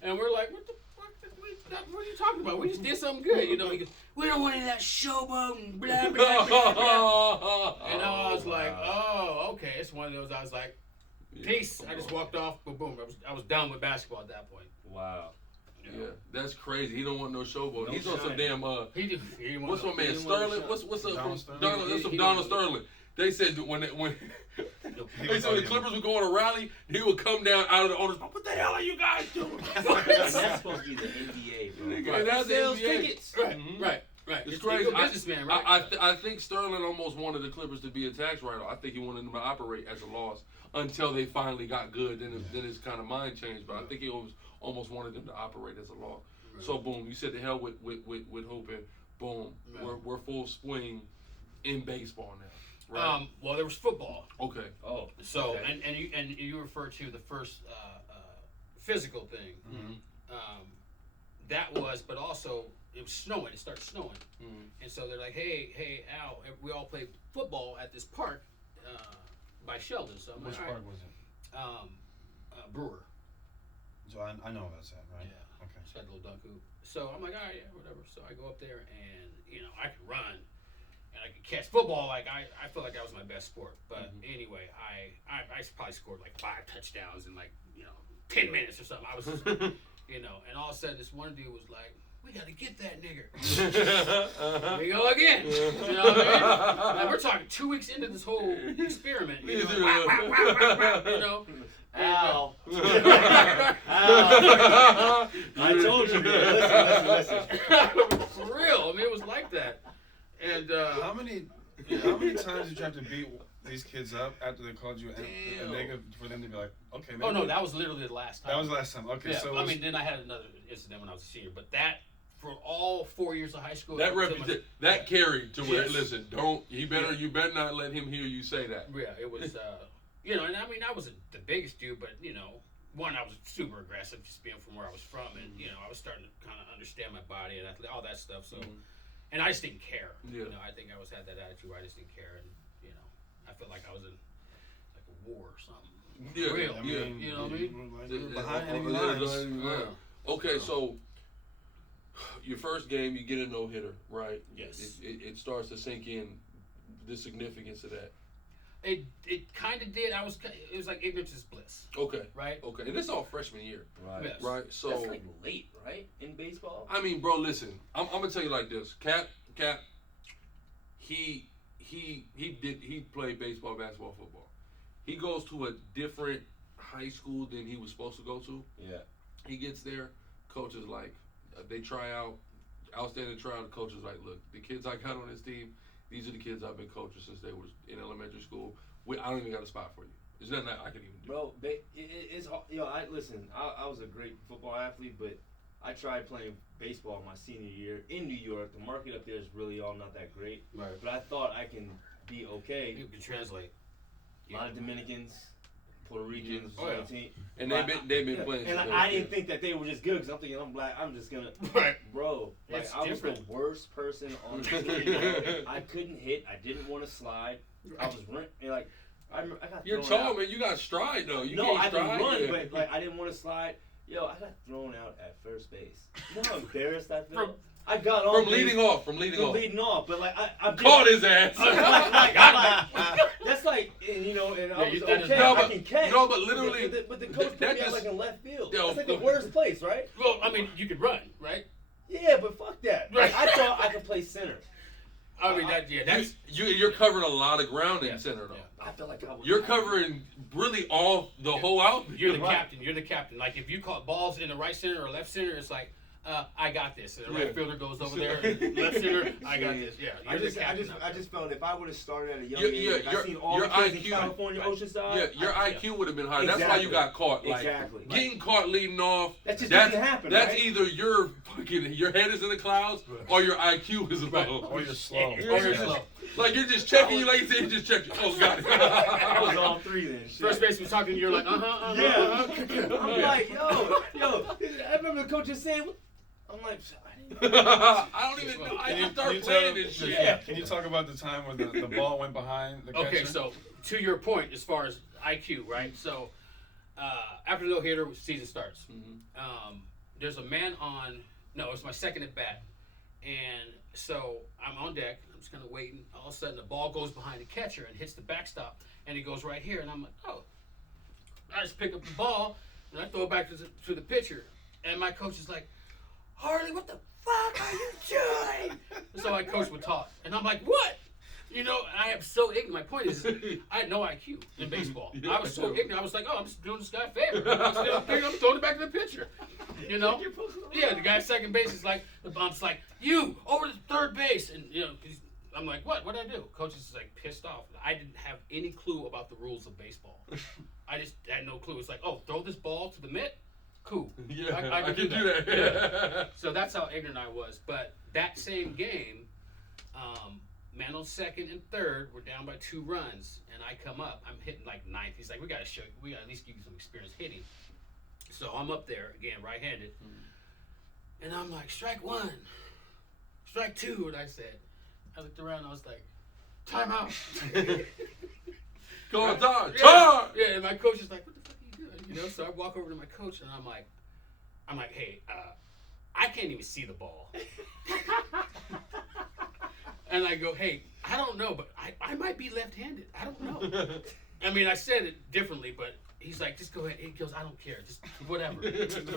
And we're like, "What the fuck? What are you talking about? We just did something good." He goes, "We don't want any of that showboat and blah, blah, blah, blah." And I was like, "Oh, okay." It's one of those, I was like, "Peace." I just walked off, boom. I was done with basketball at that point. Wow. Yeah, that's crazy. He don't want no showboat. He's on some damn, He what's my man, Sterling? What's up Donald from Sterling? That's some Donald Sterling. They said when they said the Clippers would go on a rally, he would come down out of the owner's box. "What the hell are you guys doing?" That's supposed to be the NBA, bro. And that's the Sales NBA. tickets. Right. It's crazy. He's a businessman, right? I think Sterling almost wanted the Clippers to be a tax write-off. I think he wanted them to operate as a loss until they finally got good. Then his kind of mind changed. But I think he almost wanted them to operate as a loss. Right. So boom, you said the hell with hooping. Boom, we're full swing in baseball now. Right. Well, there was football. Okay. Oh. So okay. and you refer to the first physical thing. Mm-hmm. That was, but also it was snowing. It started snowing, and so they're like, "Hey, Al, we all play football at this park by Sheldon." So I'm Which park was it? Brewer. So I know that's that, right? Yeah. Okay. So I had a little dunk hoop. So I'm like, all right, yeah, whatever. So I go up there and, I could run and I could catch football. Like, I felt like that was my best sport. But anyway, I probably scored like 5 touchdowns in 10 minutes or something. I was just, and all of a sudden this one dude was like, we got to get that nigger. Here we go again. You know what I mean? And we're talking 2 weeks into this whole experiment. Wow, wow, wow, wow, wow, Ow. Ow. I told you, man. Listen. For real. I mean, it was like that. And how many times did you have to beat these kids up after they called you a nigga for them to be like, okay, maybe. Oh, no, that was literally the last time. That was the last time. Okay, yeah, so. then I had another incident when I was a senior. But that, for all 4 years of high school. That carried to where, listen, you better not let him hear you say that. Yeah, it was, and I mean, I wasn't the biggest dude, but, one, I was super aggressive just being from where I was from. And, I was starting to kind of understand my body and all that stuff. So, and I just didn't care. Yeah. I think I had that attitude where I just didn't care. And, I felt like I was in like a war or something. Yeah, real. I mean, you know what I mean? Behind enemy lines. Okay, so your first game, you get a no-hitter, right? Yes. It starts to sink in the significance of that. It kind of did. It was like ignorance is bliss. Okay. Right? Okay. And this is all freshman year. Right. Yes. Right? So That's like late, right? In baseball? I mean, bro, listen. I'm gonna tell you like this. Cap, he played baseball, basketball, football. He goes to a different high school than he was supposed to go to. Yeah. He gets there, coach is like, they try out, outstanding tryout, the coach is like, look, the kids I got on this team, these are the kids I've been coaching since they was in elementary school. I don't even got a spot for you. There's nothing I can even do. Bro, it's I was a great football athlete, but I tried playing baseball my senior year in New York. The market up there is really all not that great. Right. But I thought I can be okay. You can translate. A lot of Dominicans, Puerto Ricans, team. And they've been playing. And I didn't think that they were just good because I'm thinking I'm black. I'm just gonna, bro. Like I was the worst person on the team. I couldn't hit. I didn't want to slide. I was like, I got. You're tall, man. You got stride though. I can run, but like I didn't want to slide. Yo, I got thrown out at first base. You know how embarrassed I felt? I got on from leading off, leading off, but like I caught his ass. That's like, and I was okay. No, but, I can catch. No, but literally, but the coach put me out like in left field. That's like the okay. worst place, right? Well, I mean, you could run, right? Yeah, but fuck that. Like, I thought I could play center. I mean, that's you're covering a lot of ground in center though. I feel like I was. You're covering really all the whole outfit. You're the captain. You're the captain. Like if you caught balls in the right center or left center, it's like. I got this. And the right fielder goes over there. Left center, I got this. Yeah, I just felt if I would have started at a young age, I seen all the kids in California, Oceanside. Yeah, your IQ would have been higher. Exactly. That's why you got caught. Like, getting caught leading off. That just doesn't happen. That's either your head is in the clouds or your IQ is low. Or you're slow. Like you're just checking you, like you said, you just checked. Oh, got it. I was all three then. First base was talking, you're like, yeah. I'm like, yo. I remember the coach just saying. I'm like, I don't even know. I start playing this shit. Yeah. Can you talk about the time when the ball went behind the catcher? Okay, so to your point, as far as IQ, right? So after the no-hitter, season starts. Mm-hmm. There's a man on. No, it's my second at bat, and so I'm on deck. I'm just kind of waiting. All of a sudden, the ball goes behind the catcher and hits the backstop, and it goes right here. And I'm like, oh. I just pick up the ball and I throw it back to the pitcher, and my coach is like, Harley, what the fuck are you doing? So my coach would talk, and I'm like, what? I am so ignorant. My point is, I had no IQ in baseball. I was so ignorant. I was like, oh, I'm just doing this guy a favor. I'm throwing it back to the pitcher. Yeah, the guy at second base is like, the bump's like, you, over to third base. And, I'm like, what? What did I do? Coach is like pissed off. I didn't have any clue about the rules of baseball. I just had no clue. It's like, oh, throw this ball to the mitt? Cool. Yeah, I can do that. Yeah. So that's how ignorant I was. But that same game, man on second and third, we're down by 2 runs, and I come up. I'm hitting like ninth. He's like, we got to at least give you some experience hitting. So I'm up there again, right-handed, and I'm like, strike 1, strike 2, and I looked around, I was like, timeout. Go on, time. Yeah, and my coach is like, what the fuck are you doing? You know, so I walk over to my coach and I'm like, hey, I can't even see the ball. And I go, hey, I don't know, but I might be left-handed. I don't know. I mean, I said it differently, but he's like, just go ahead. He goes, I don't care, just whatever,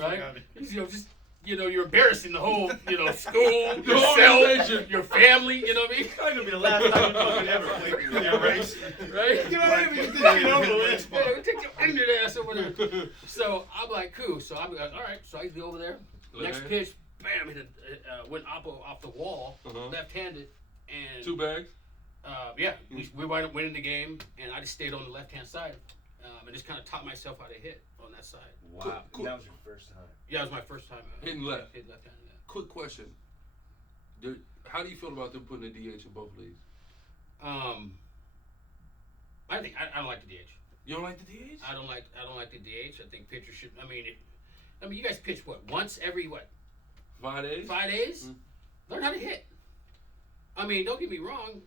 right? He's, just. You're embarrassing the whole, school, yourself, your family, you know what I mean? It's not going to be the last time you fucking ever played your race. Right? Get out of here, get over the list. Yeah, take your ignorant ass over there. So I'm like, cool. So I'm like, all right. So I go over there. Next pitch, bam, went off the wall, left-handed. And 2 bags? Yeah, we wound up winning the game, and I just stayed on the left-hand side. And just kind of taught myself how to hit on that side. Wow. Cool. That was your first time. Yeah, it was my first time. Hitting left. Hitting left-handed, yeah. Quick question. How do you feel about them putting the DH in both leagues? I think I don't like the DH. You don't like the DH? I don't like the DH. I think pitchers should. I mean, you guys pitch what, once every 5 days? 5 days? Mm. Learn how to hit. I mean, don't get me wrong.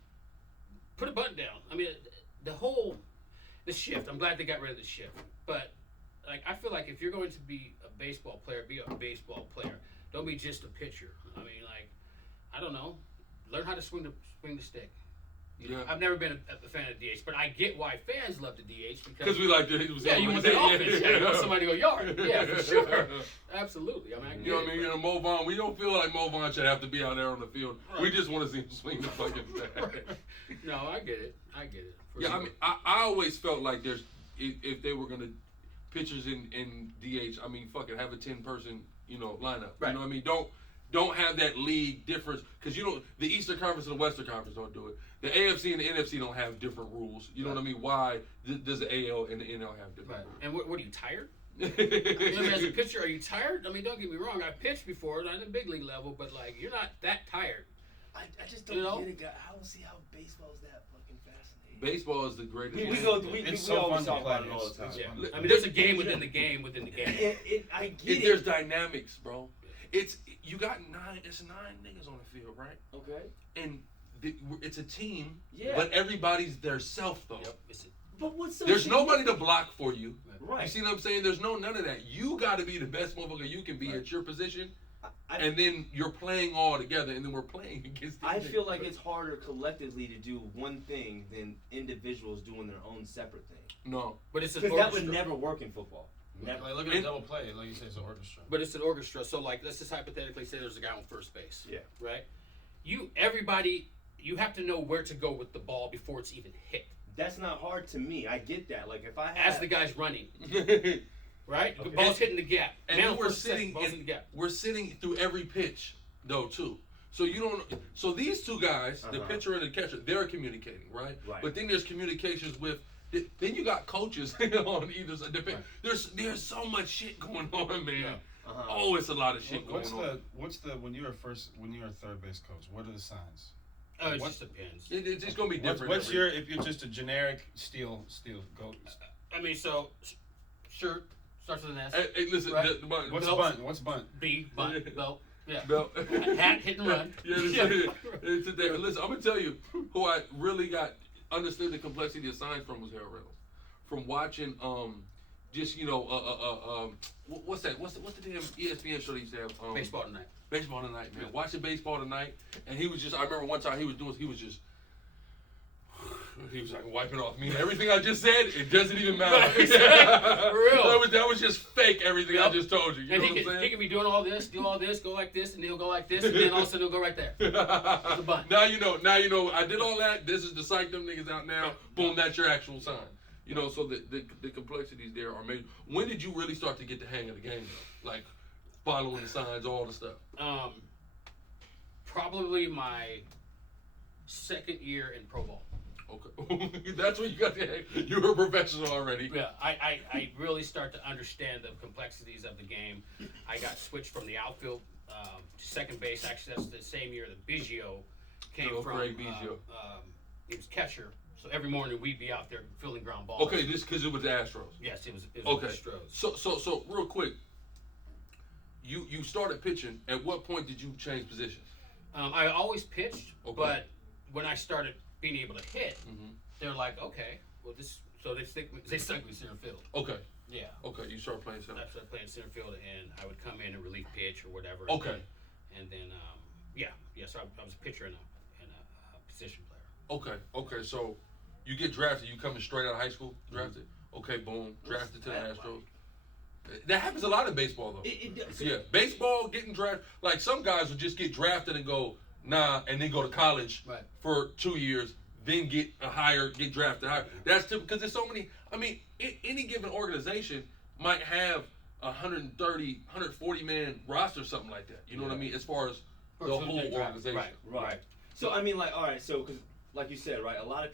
Put a button down. I mean, the shift. I'm glad they got rid of the shift. But I feel like if you're going to be a baseball player, be a baseball player. Don't be just a pitcher. I mean, I don't know. Learn how to swing the stick. Yeah. I've never been a fan of DH, but I get why fans love the DH because we like the you want that offense. You want somebody to go yard. Yeah, for sure. Absolutely. I mean, you know what I mean? Mo Vaughn, we don't feel like Mo Vaughn should have to be out there on the field. Right. We just want to see him swing the fucking bat. Right. No, I get it. Yeah, sure. I mean, I always felt like if they were gonna pitchers in DH, I mean, fucking have a 10-person lineup. Right. You know what I mean? Don't have that league difference because the Eastern Conference and the Western Conference don't do it. The AFC and the NFC don't have different rules. You know what I mean? Why does the AL and the NL have different rules? And what are you tired? I mean, as a pitcher, are you tired? I mean, don't get me wrong. I pitched before, not at the big league level, but you're not that tired. I just don't get it. I don't see how baseball's that fucking fascinating. Baseball is the greatest. We always talk about it all the time. Yeah. I mean, there's a game within the game within the game. I get it. There's dynamics, bro. You got 9 niggas on the field, right? Okay. And it's a team, yeah. But everybody's their self though. Yep. But there's nobody to block for you. Right. You see what I'm saying? There's none of that. You got to be the best motherfucker you can be at your position, and then you're playing all together, and then we're playing against. I feel like it's harder collectively to do one thing than individuals doing their own separate thing. No, but it's because that would never work in football. Never. Look at a double play, like you say, it's an orchestra. But it's an orchestra. So let's just hypothetically say there's a guy on first base. Yeah. Right. You have to know where to go with the ball before it's even hit. That's not hard to me. I get that. Like if I have... As the guy's running. Right? Okay. The ball's hitting the gap. And we're sitting through every pitch, though, too. So So these two guys, the pitcher and the catcher, they're communicating, right? Right. But then there's communications with... Then you got coaches on either side. Right. There's so much shit going on, man. Yeah. Oh, it's a lot of shit going on. When you're a third base coach, what are the signs? Oh, it just depends. It's just gonna be different. If you're just a generic steal go? I mean, so shirt starts with an S. Hey, listen, right? What's bunt? What's bunt? B, bunt, belt. Yeah. Belt. Hat, hit and run. Listen, I'm gonna tell you who I really understood the complexity of signs from was Harold Reynolds. From watching what's that? What's the damn ESPN show that used to have? Baseball Tonight. Baseball Tonight, man. Watching Baseball Tonight, and he was I remember one time he was like wiping off me. Everything I just said, it doesn't even matter. For real. That was just fake. Everything I just told you. You know what I'm saying? He can be doing all this, do all this, go like this, and he'll go like this, and then all of a sudden he'll go right there. That's a bunt. Now you know. I did all that. This is to psych them niggas out now. Boom, that's your actual sign. So the complexities there are major. When did you really start to get the hang of the game, though? Like following the signs, all the stuff. Probably my second year in pro ball. Okay, that's what you got. You were a professional already. Yeah, I really start to understand the complexities of the game. I got switched from the outfield to second base. Actually, that's the same year that Biggio came from. Craig Biggio. He was catcher, so every morning we'd be out there fielding ground balls. Okay, this because it was the Astros. Yes, it was okay. the Astros. So real quick, you started pitching. At what point did you change positions? I always pitched, but when I started being able to hit, they're like, okay, well they stuck me center field. Okay. Yeah. Okay, you started playing center. I started playing center field, and I would come in and relief pitch or whatever. Okay. And then, so I was a pitcher and a position player. Okay, so you get drafted, you coming straight out of high school, drafted? Okay, boom, drafted to the Astros. That happens a lot in baseball, though. Yeah, baseball, getting drafted. Like, some guys would just get drafted and go, nah, and then go to college for 2 years, then get drafted higher. That's typical, because there's so many. I mean, any given organization might have 130, 140 man roster, something like that. You know what I mean? As far as the whole organization. Right. So, I mean, like, all right, so, because, like you said, right, a lot of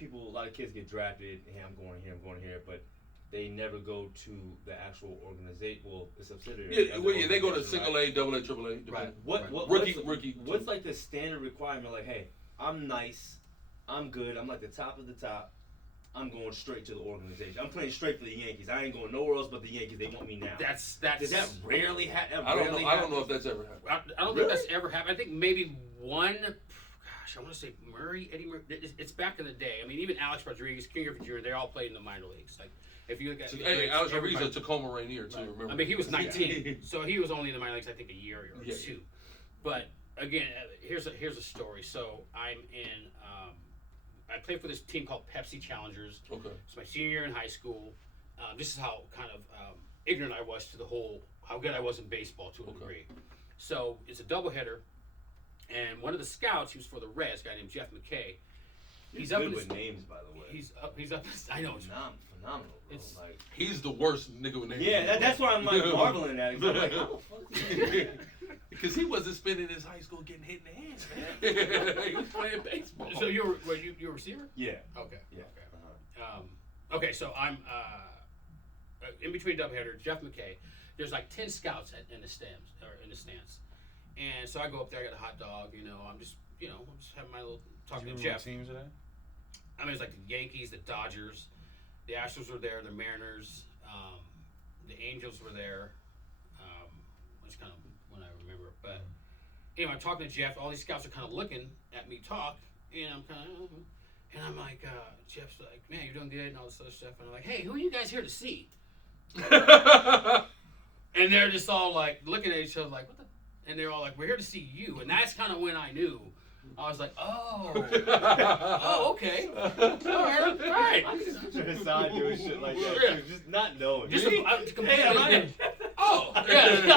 kids get drafted, hey, I'm going here, but they never go to the actual organization, well, the subsidiary. Yeah, they go to single A, double A, triple A. Right. Rookie. What's like the standard requirement? Like, hey, I'm nice, I'm good, I'm like the top of the top. I'm going straight to the organization. I'm playing straight for the Yankees. I ain't going nowhere else but the Yankees. They want me now. Does that rarely happen? I don't know if that's ever happened. I don't think that's ever happened. I think maybe one. I want to say Eddie Murray. It's back in the day. I mean, even Alex Rodriguez, King Griffey Jr., they all played in the minor leagues. Like, if you look at Alex Rodriguez, a Tacoma Rainier too. Remember? I mean, he was 19, so he was only in the minor leagues, I think, a year or two. But again, here's a story. So I'm in. I played for this team called Pepsi Challengers. Okay. It's my senior year in high school. This is how kind of ignorant I was to how good I was in baseball to a degree. So it's a doubleheader, and one of the scouts, he was for the Reds, a guy named Jeff McKay. He's up with names, by the way. He's up. I know. It's phenomenal. Bro. It's like, he's the worst nigga with names. Yeah, that's why I'm like marveling at it. I'm like, how the fuck is he? Because he wasn't spending his high school getting hit in the hands, man. He was playing baseball. So you were a receiver? Yeah. Okay. Yeah. Okay. Okay, so I'm in between doubleheader, Jeff McKay. There's like 10 scouts in the stands, and so I go up there. I got a hot dog. I'm just having my little talking to Jeff. What teams are that? I mean, it's like the Yankees, the Dodgers, the Astros were there, the Mariners, the Angels were there. That's kind of when I remember. But anyway, I'm talking to Jeff. All these scouts are kind of looking at me talk, and I'm like, Jeff's like, man, you're doing good and all this other stuff. And I'm like, hey, who are you guys here to see? And they're just all like looking at each other like, what the? And they're all like, we're here to see you. And that's kind of when I knew. I was like, oh, okay. All right. I just picture Hasad doing shit like that. Yeah. Just not knowing. Just Hey, I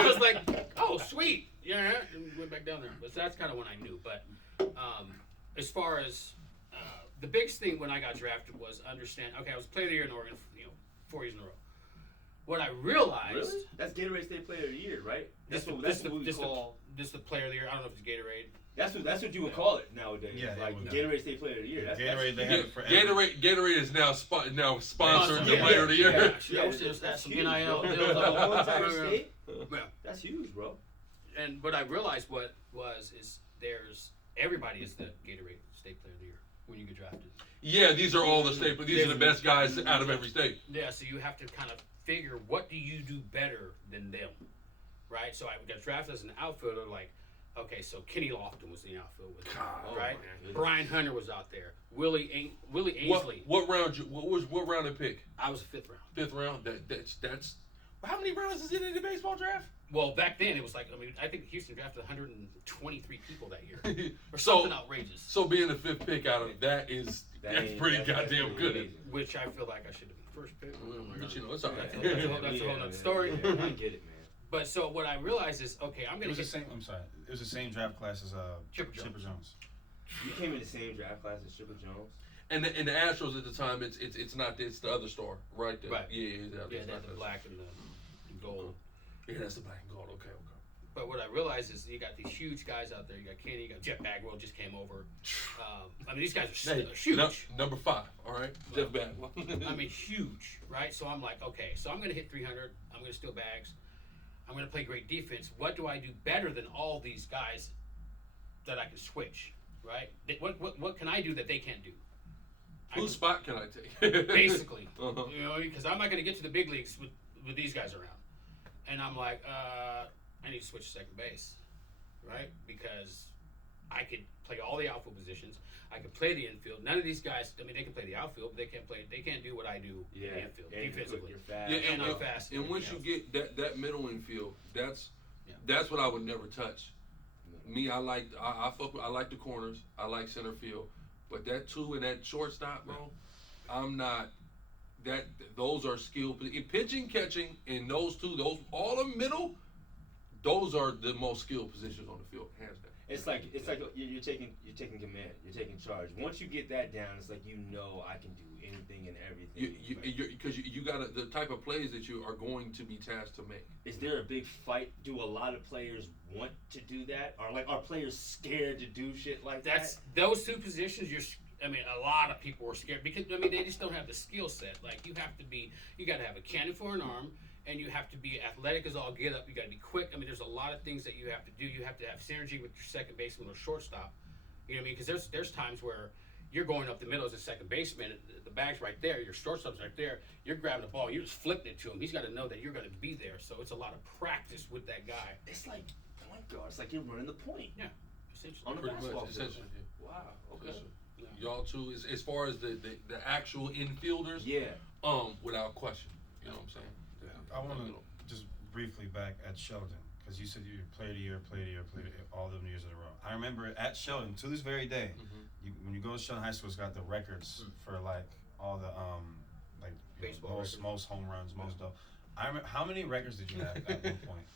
was like, oh, sweet. Yeah, and went back down there. But that's kind of when I knew. But as far as the biggest thing when I got drafted was understand, okay, I was player of the year in Oregon, 4 years in a row. What I realized... Really? That's Gatorade State Player of the Year, right? That's what we call... This is the player of the year. I don't know if it's Gatorade. That's what you would call it nowadays. Yeah, like Gatorade State Player of the Year. Gatorade, they have it forever. Gatorade is now sponsored the player of the year. Yeah, I wish there was some NIL deals. State. That's huge, bro. And what I realized everybody is the Gatorade State Player of the Year when you get drafted. Yeah, these are all the state, but these are the best guys out of every state. Yeah, so you have to kind of figure what do you do better than them, right? So I got drafted as an outfielder, like, okay, so Kenny Lofton was in the outfield with me, right? Brian Hunter was out there. Willie Ainsley. What round did pick? I was a fifth round. Fifth round. That's how many rounds is it in the baseball draft? Well, back then it was like, I think Houston drafted 123 people that year, or something outrageous. So being the fifth pick out of that's pretty goddamn good. Which I feel like I should have been the first pick. But it's all right. That's a whole nother story. Yeah, I get it, man. But so what I realized is, okay, I'm gonna. I'm sorry. It was the same draft class as Chipper Jones. You came in the same draft class as Chipper Jones. And the Astros at the time, it's not it's the other star, right? Right. Yeah, that's the black and the gold. Yeah, that's the black and gold. Okay. But what I realized is you got these huge guys out there. You got Kenny, you got Jeff Bagwell just came over. These guys are huge. Number 5, all right? Jeff Bagwell. Huge, right? So I'm like, okay, so I'm going to hit 300. I'm going to steal bags. I'm going to play great defense. What do I do better than all these guys that I can switch, right? What can I do that they can't do? Whose spot can I take? Basically. Because I'm not going to get to the big leagues with these guys around. And I'm like, I need to switch to second base, right? Because I could play all the outfield positions. I could play the infield. None of these guys, I mean, they can play the outfield, but they can't do what I do in the infield defensively. You're fast. Yeah, and I'm fast. And once you get that middle infield, that's what I would never touch. Me, I like the corners. I like center field, but that 2 and that shortstop, bro, I'm not. Those are skill. In pitching, catching, and those 2, those all the middle, those are the most skilled positions on the field, hands down. It's like you're taking command. You're taking charge. Once you get that down, it's like I can do anything and everything. Because you got the type of plays that you are going to be tasked to make. Is there a big fight? Do a lot of players want to do that? Are players scared to do shit like that? Those 2 positions. A lot of people are scared because they just don't have the skill set. Like you got to have a cannon for an arm. And you have to be athletic as all get up. You got to be quick. There's a lot of things that you have to do. You have to have synergy with your second baseman or shortstop. You know what I mean? Because there's times where you're going up the middle as a second baseman. The bag's right there. Your shortstop's right there. You're grabbing the ball. You're just flipping it to him. He's got to know that you're going to be there. So it's a lot of practice with that guy. It's like point guard. It's like you're running the point. Yeah, essentially. On the basketball field. Wow. Okay. Yeah. Y'all 2, as far as the actual infielders. Yeah. Without question. You know what I'm saying? I want to just briefly back at Sheldon, because you said you played a year, all them years in a row. I remember at Sheldon, to this very day, when you go to Sheldon High School, it's got the records for all the baseball most home runs, most dough. I remember, how many records did you have at one point?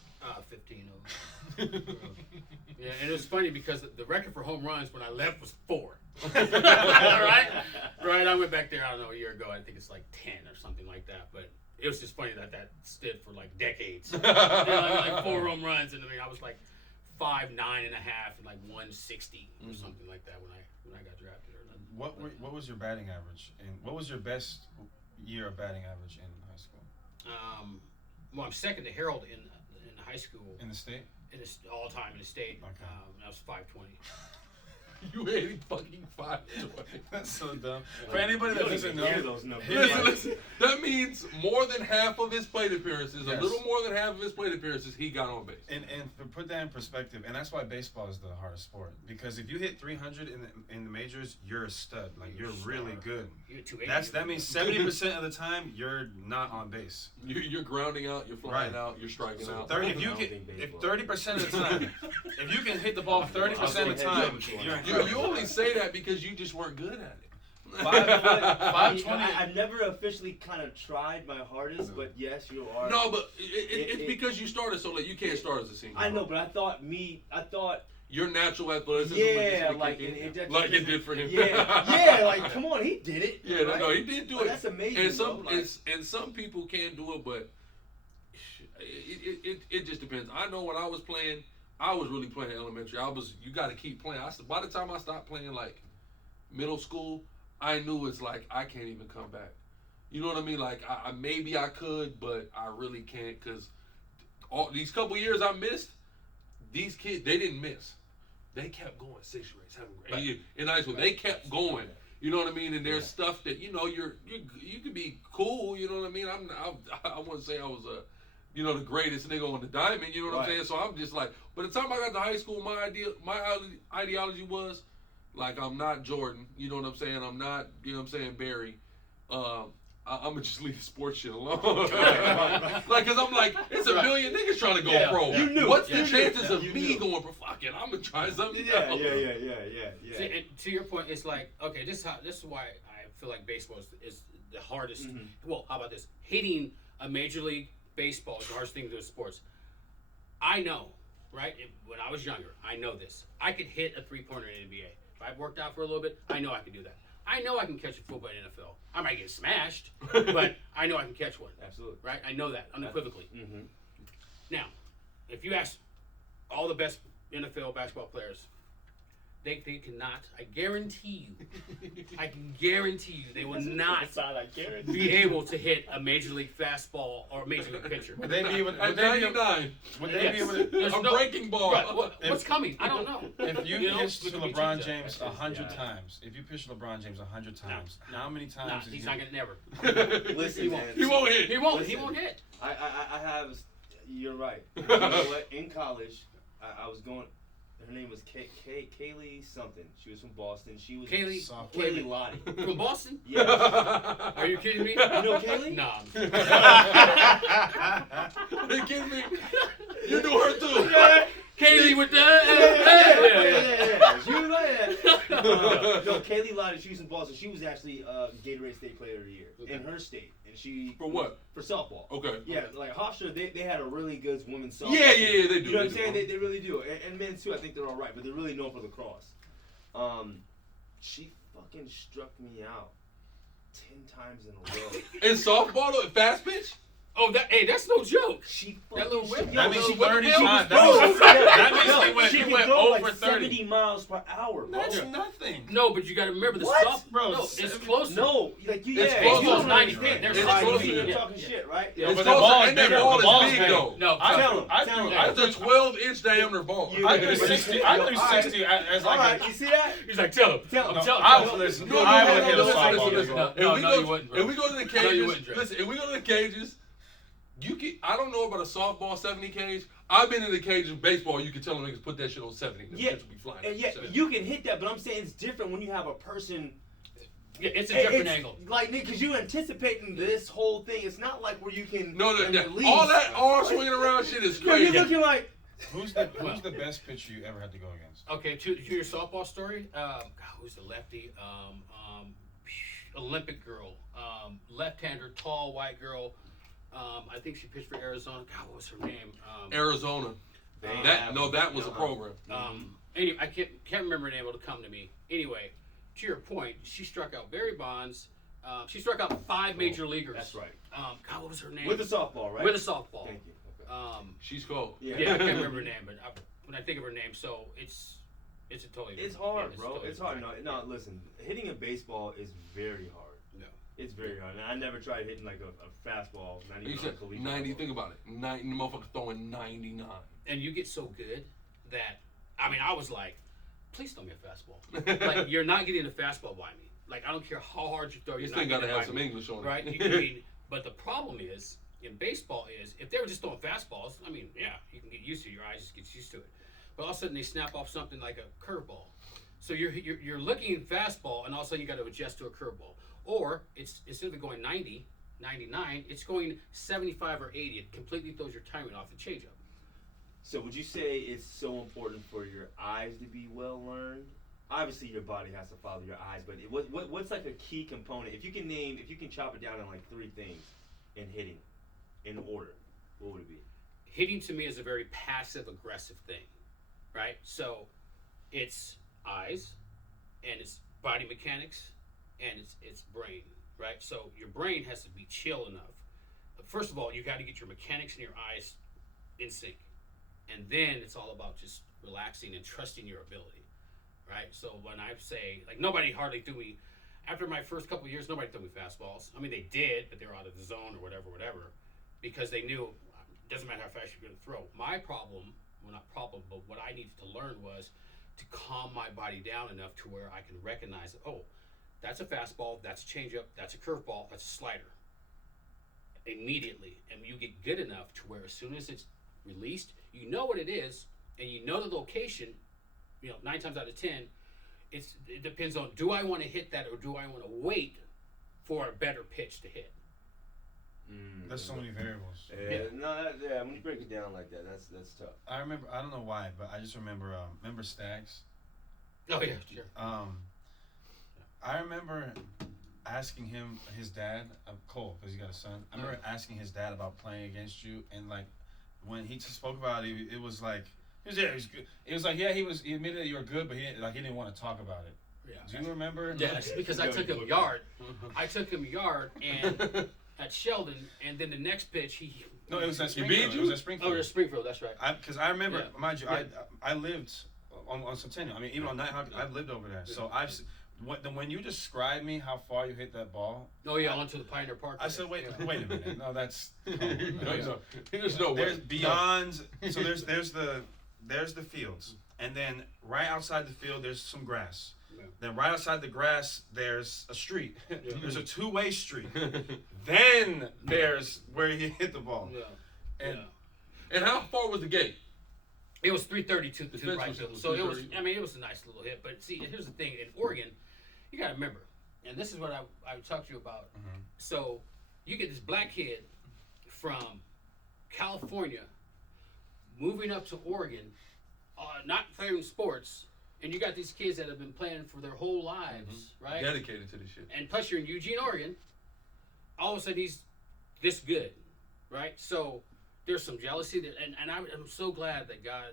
15 of them. Yeah, and it was funny because the record for home runs when I left was 4. Right? I went back there, I don't know, a year ago. I think it's like 10 or something like that, but. It was just funny that stood for like decades. Like 4 home runs, and I was like 5'9.5" and like 160 or something like that when I got drafted. What was your batting average, and what was your best year of batting average in high school? Well, I'm second to Harold in high school. In the state? All time in the state. Okay. I was 5'20". You ain't fucking 5'20". That's so dumb. For anybody that doesn't know, those numbers. Listen, that means more than half of his plate appearances, yes. A little more than half of his plate appearances, he got on base. And to put that in perspective, and that's why baseball is the hardest sport, because if you hit 300 in the majors, you're a stud. Like you're really good. That means 70% of the time you're not on base. You're grounding out, you're flying out, you're striking out. 30% of the time, if you can hit the ball 30% of the time, you're you only say that because you just weren't good at it. 520. I've never officially kind of tried my hardest, but yes, you are. No, but it's because you started so late. You can't start as a senior. I know, but I thought your natural athleticism. Yeah, like it did for him. Yeah, like come on, he did it. Yeah, right? No, he did do it. That's amazing. And some people can do it, but it just depends. I know when I was playing. I was really playing elementary. You got to keep playing. By the time I stopped playing like middle school, I knew it's like I can't even come back. You know what I mean? Like maybe I could, but I really can't because all these couple years I missed. These kids, they didn't miss. They kept going 6th grade, 7th grade. In high school, they kept going. You know what I mean? And there's stuff that you can be cool. You know what I mean? I wouldn't say I was the greatest nigga on the diamond, you know what I'm saying? So I'm just like, by the time I got to high school, my ideology was, like, I'm not Jordan, you know what I'm saying? I'm not, you know what I'm saying, Barry. I'm going to just leave the sports shit alone. Like, because I'm like, it's a million niggas trying to go pro. You knew. What's the chances of me going pro? Fuck it, I'm going to try something else. Yeah. See, and to your point, it's like, okay, this is why I feel like baseball is the hardest. Mm-hmm. Well, how about this? Hitting a major league baseball is the hardest thing to do in sports. I know, right? When I was younger, I know this. I could hit a 3-pointer in the NBA. If I worked out for a little bit, I know I could do that. I know I can catch a football in the NFL. I might get smashed, but I know I can catch one. Absolutely. Right? I know that unequivocally. Mm-hmm. Now, if you ask all the best NFL basketball players, they cannot, I guarantee you, they will not be able to hit a major league fastball or a major league pitcher. Would they be able to? At 99. Would they be able to? A breaking ball. Right, what's coming? I don't know. If you pitched to LeBron James 100 times, how many times? He's not gonna never. Listen, he won't. He won't hit. He won't. He won't hit. I have. You're right. You know what? In college, I was going. Her name was Kaylee something. She was from Boston. She was Kaylee Lottie. From Boston? Yeah. Are you kidding me? You know Kaylee? Nah. Are you kidding me? You knew her too. Yeah. Kaylee with Yeah. She was like that. No, Kaylee Lottie, she was in Boston. She was actually Gatorade State Player of the Year in her state. And she For what? For softball. Okay. Yeah, like Hofstra, they had a really good women's softball. Yeah, team. they do. You know what I'm saying? They really do. And men too, I think they're all right, but they're really known for lacrosse. She fucking struck me out 10 times in a row. In softball, though, fast pitch? Oh, that's no joke. She That little whip. That means she What the 30 hell times. was That means She he can went throw over like 30. 70 miles per hour, bro. That's nothing. No, but you got to remember the What? stuff, Bro, No, it's closer. No, like you, It's yeah, close you to don't 90. understand. They're They're close to you're it. talking shit, right? It's but close, the ball's and that bigger. ball The ball's is big, bigger. though. No, Tell him. That's a 12-inch diameter ball. You- I threw 60. I threw 60 as All like right, a. you see that? He's like, tell him. Tell him. I'm telling I him. would listen. No, I would hit a listen, softball. listen. No, If no, we no, go, you wouldn't, bro. if we go to the No, cages, you wouldn't, Dre. listen. If we go to the cages, I don't know about a softball 70 cage. I've been in the cage of baseball. You can tell them niggas put that shit on 70. Yeah, Shit will be flying. and yeah, you can hit that, but I'm saying it's different when you have a person. Yeah, it's a different angle. Like, because you're anticipating this whole thing. It's not like where you can. No, release. all that arm swinging around shit is Yo, crazy. you're looking like. Who's the best pitcher you ever had to go against? Okay, to your softball story, God, who's the lefty? Olympic girl, left-hander, tall, white girl. I think she pitched for Arizona. God, what was her name? Arizona. That was a program. Anyway, I can't remember her name. It'll come to me. Anyway, to your point, she struck out Barry Bonds. She struck out 5 major leaguers. That's right. God, what was her name? With the softball, right? With a softball. Thank you. Okay. She's cold. Yeah, I can't remember her name, but when I think of her name, so it's a totally. It's different- hard, yeah, bro. totally It's hard. different. No, listen. Hitting a baseball is very hard. No. It's very hard. And I never tried hitting like a fastball. Not You even said on a collegiate 90. level. Think about it. 90 motherfuckers throwing 99. And you get so good that I was like, please throw me a fastball. Like, you're not getting a fastball by me. Like, I don't care how hard you throw. You You're still not gotta getting it have by some me. English on it. Right? I mean, but the problem is in baseball is if they were just throwing fastballs. I mean, yeah, you can get used to it. Your eyes just get used to it. But all of a sudden they snap off something like a curveball. So you're looking at fastball, and all of a sudden you got to adjust to a curveball. Or it's instead of going 90, 99, it's going 75 or 80. It completely throws your timing off the changeup. So would you say it's so important for your eyes to be well learned? Obviously, your body has to follow your eyes, but what's like a key component? If you can chop it down in like 3 things in hitting, in order, what would it be? Hitting to me is a very passive aggressive thing, right? So it's eyes, and it's body mechanics, and it's brain, right? So your brain has to be chill enough. First of all, you got to get your mechanics and your eyes in sync, and then it's all about just relaxing and trusting your ability, right? So when I say, like, nobody hardly threw me, after my first couple of years, nobody threw me fastballs. I mean, they did, but they were out of the zone or whatever, because they knew it doesn't matter how fast you're going to throw. My problem, well, not problem, but what I needed to learn was to calm my body down enough to where I can recognize that, oh, that's a fastball, that's a changeup, that's a curveball, that's a slider. Immediately. And you get good enough to where as soon as it's released, you know what it is, and you know the location. 9 times out of 10, it depends on, do I want to hit that or do I want to wait for a better pitch to hit? There's so many variables. Yeah, when you break it down like that, that's tough. I remember. I don't know why, but I just remember. Remember Stags? Oh yeah, sure. I remember asking his dad, Cole, because he got a son. I remember asking his dad about playing against you, and like when he spoke about it, it was like he was good. It was like he admitted that you were good, but he didn't want to talk about it. Yeah. Do you remember? Yes, because I took him yard. I took him yard and at Sheldon, and then the next pitch he. No, it was at He Springfield. beat It was you? at Springfield. Oh, it Springfield. That's right. Because I remember, Yeah. mind you, Yeah. I lived on Centennial. I mean, even on Nighthawk, I've lived over there. So when you described me how far you hit that ball, Oh yeah, onto the Pioneer Park. I said, wait a minute. No, that's There's no way. there's beyond. So there's the fields, and then right outside the field there's some grass. Yeah. Then right outside the grass there's a street. Yeah. There's a 2-way street. Then there's where you hit the ball. Yeah. And And how far was the gate? It was 332 The to fence right was- field. was So it was. 330. I mean, it was a nice little hit. But see, here's the thing: in Oregon, you got to remember, and this is what I talked to you about. So you get this black kid from California moving up to Oregon, not playing sports, and you got these kids that have been playing for their whole lives, right? Dedicated to this shit. And plus, you're in Eugene, Oregon. All of a sudden, he's this good, right? So there's some jealousy there, and I'm so glad that God,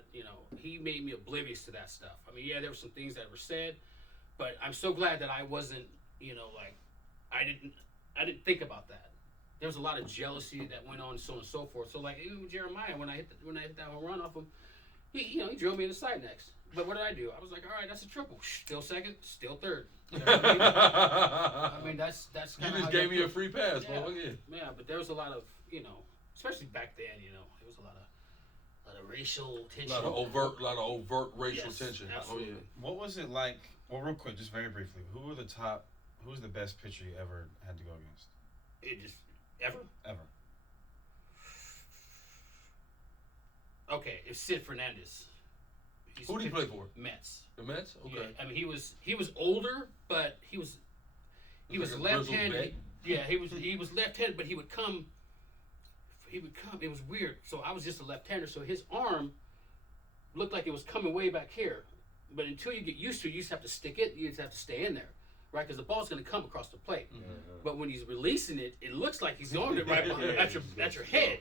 He made me oblivious to that stuff. I mean, yeah, there were some things that were said, but I'm so glad that I wasn't, I didn't think about that. There was a lot of jealousy that went on, so on and so forth. So like even Jeremiah, when I hit that home run off him, he drilled me in the side next. But what did I do? I was like, all right, that's a triple. Still second, still third. You know what I mean? I mean, that's You kind of just gave me a free pass, motherfucker. Yeah, but there was a lot of, especially back then, there was a lot of racial tension. A lot of overt racial Yes, tension. absolutely. Oh yeah. What was it like? Well, real quick, just very briefly, who was the best pitcher you ever had to go against? It just ever. Okay, it's Sid Fernandez. Who did he play for? Mets. The Mets? Okay. Yeah, I mean, he was older, but he was Like a grizzled left-handed. vet? Yeah, he was left-handed, but he would come. It was weird. So I was just a left-hander, so his arm looked like it was coming way back here. But until you get used to it, you just have to stick it. You just have to stay in there, right? Because the ball's going to come across the plate. But when he's releasing it, it looks like he's throwing it right behind, at your head.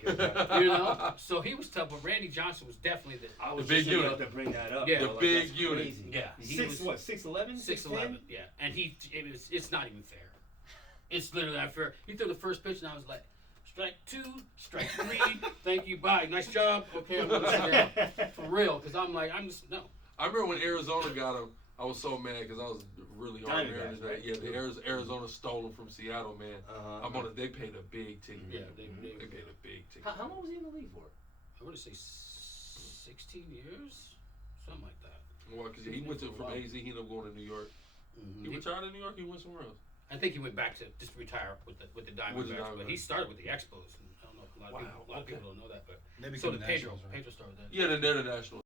So he was tough. But Randy Johnson was definitely the. I was The big just about unit. to bring that up. Yeah. bro. The Like, big that's unit. crazy. Yeah, he was 6'11"? 6'11", yeah, and it's not even fair. It's literally not fair. He threw the first pitch, and I was like, strike 2, strike 3, thank you, bye, nice job. Okay, I'm gonna sit down for real, because no. I remember when Arizona got him, I was so mad because I was really hard Diamondbacks, that. right? Yeah, Arizona stole him from Seattle, man. They paid a big ticket. Yeah, they paid a big ticket. How long was he in the league for? I want to say 16 years, something like that. Well, because he went from AZ, he ended up going to New York. He retired in New York. He went somewhere else. I think he went back to just retire with the Diamondbacks, but he started with the Expos. And I don't know if a lot of people don't know that, but They so became did the Pedro. Nationals, right? Pedro started that. Yeah, then they're the Nationals.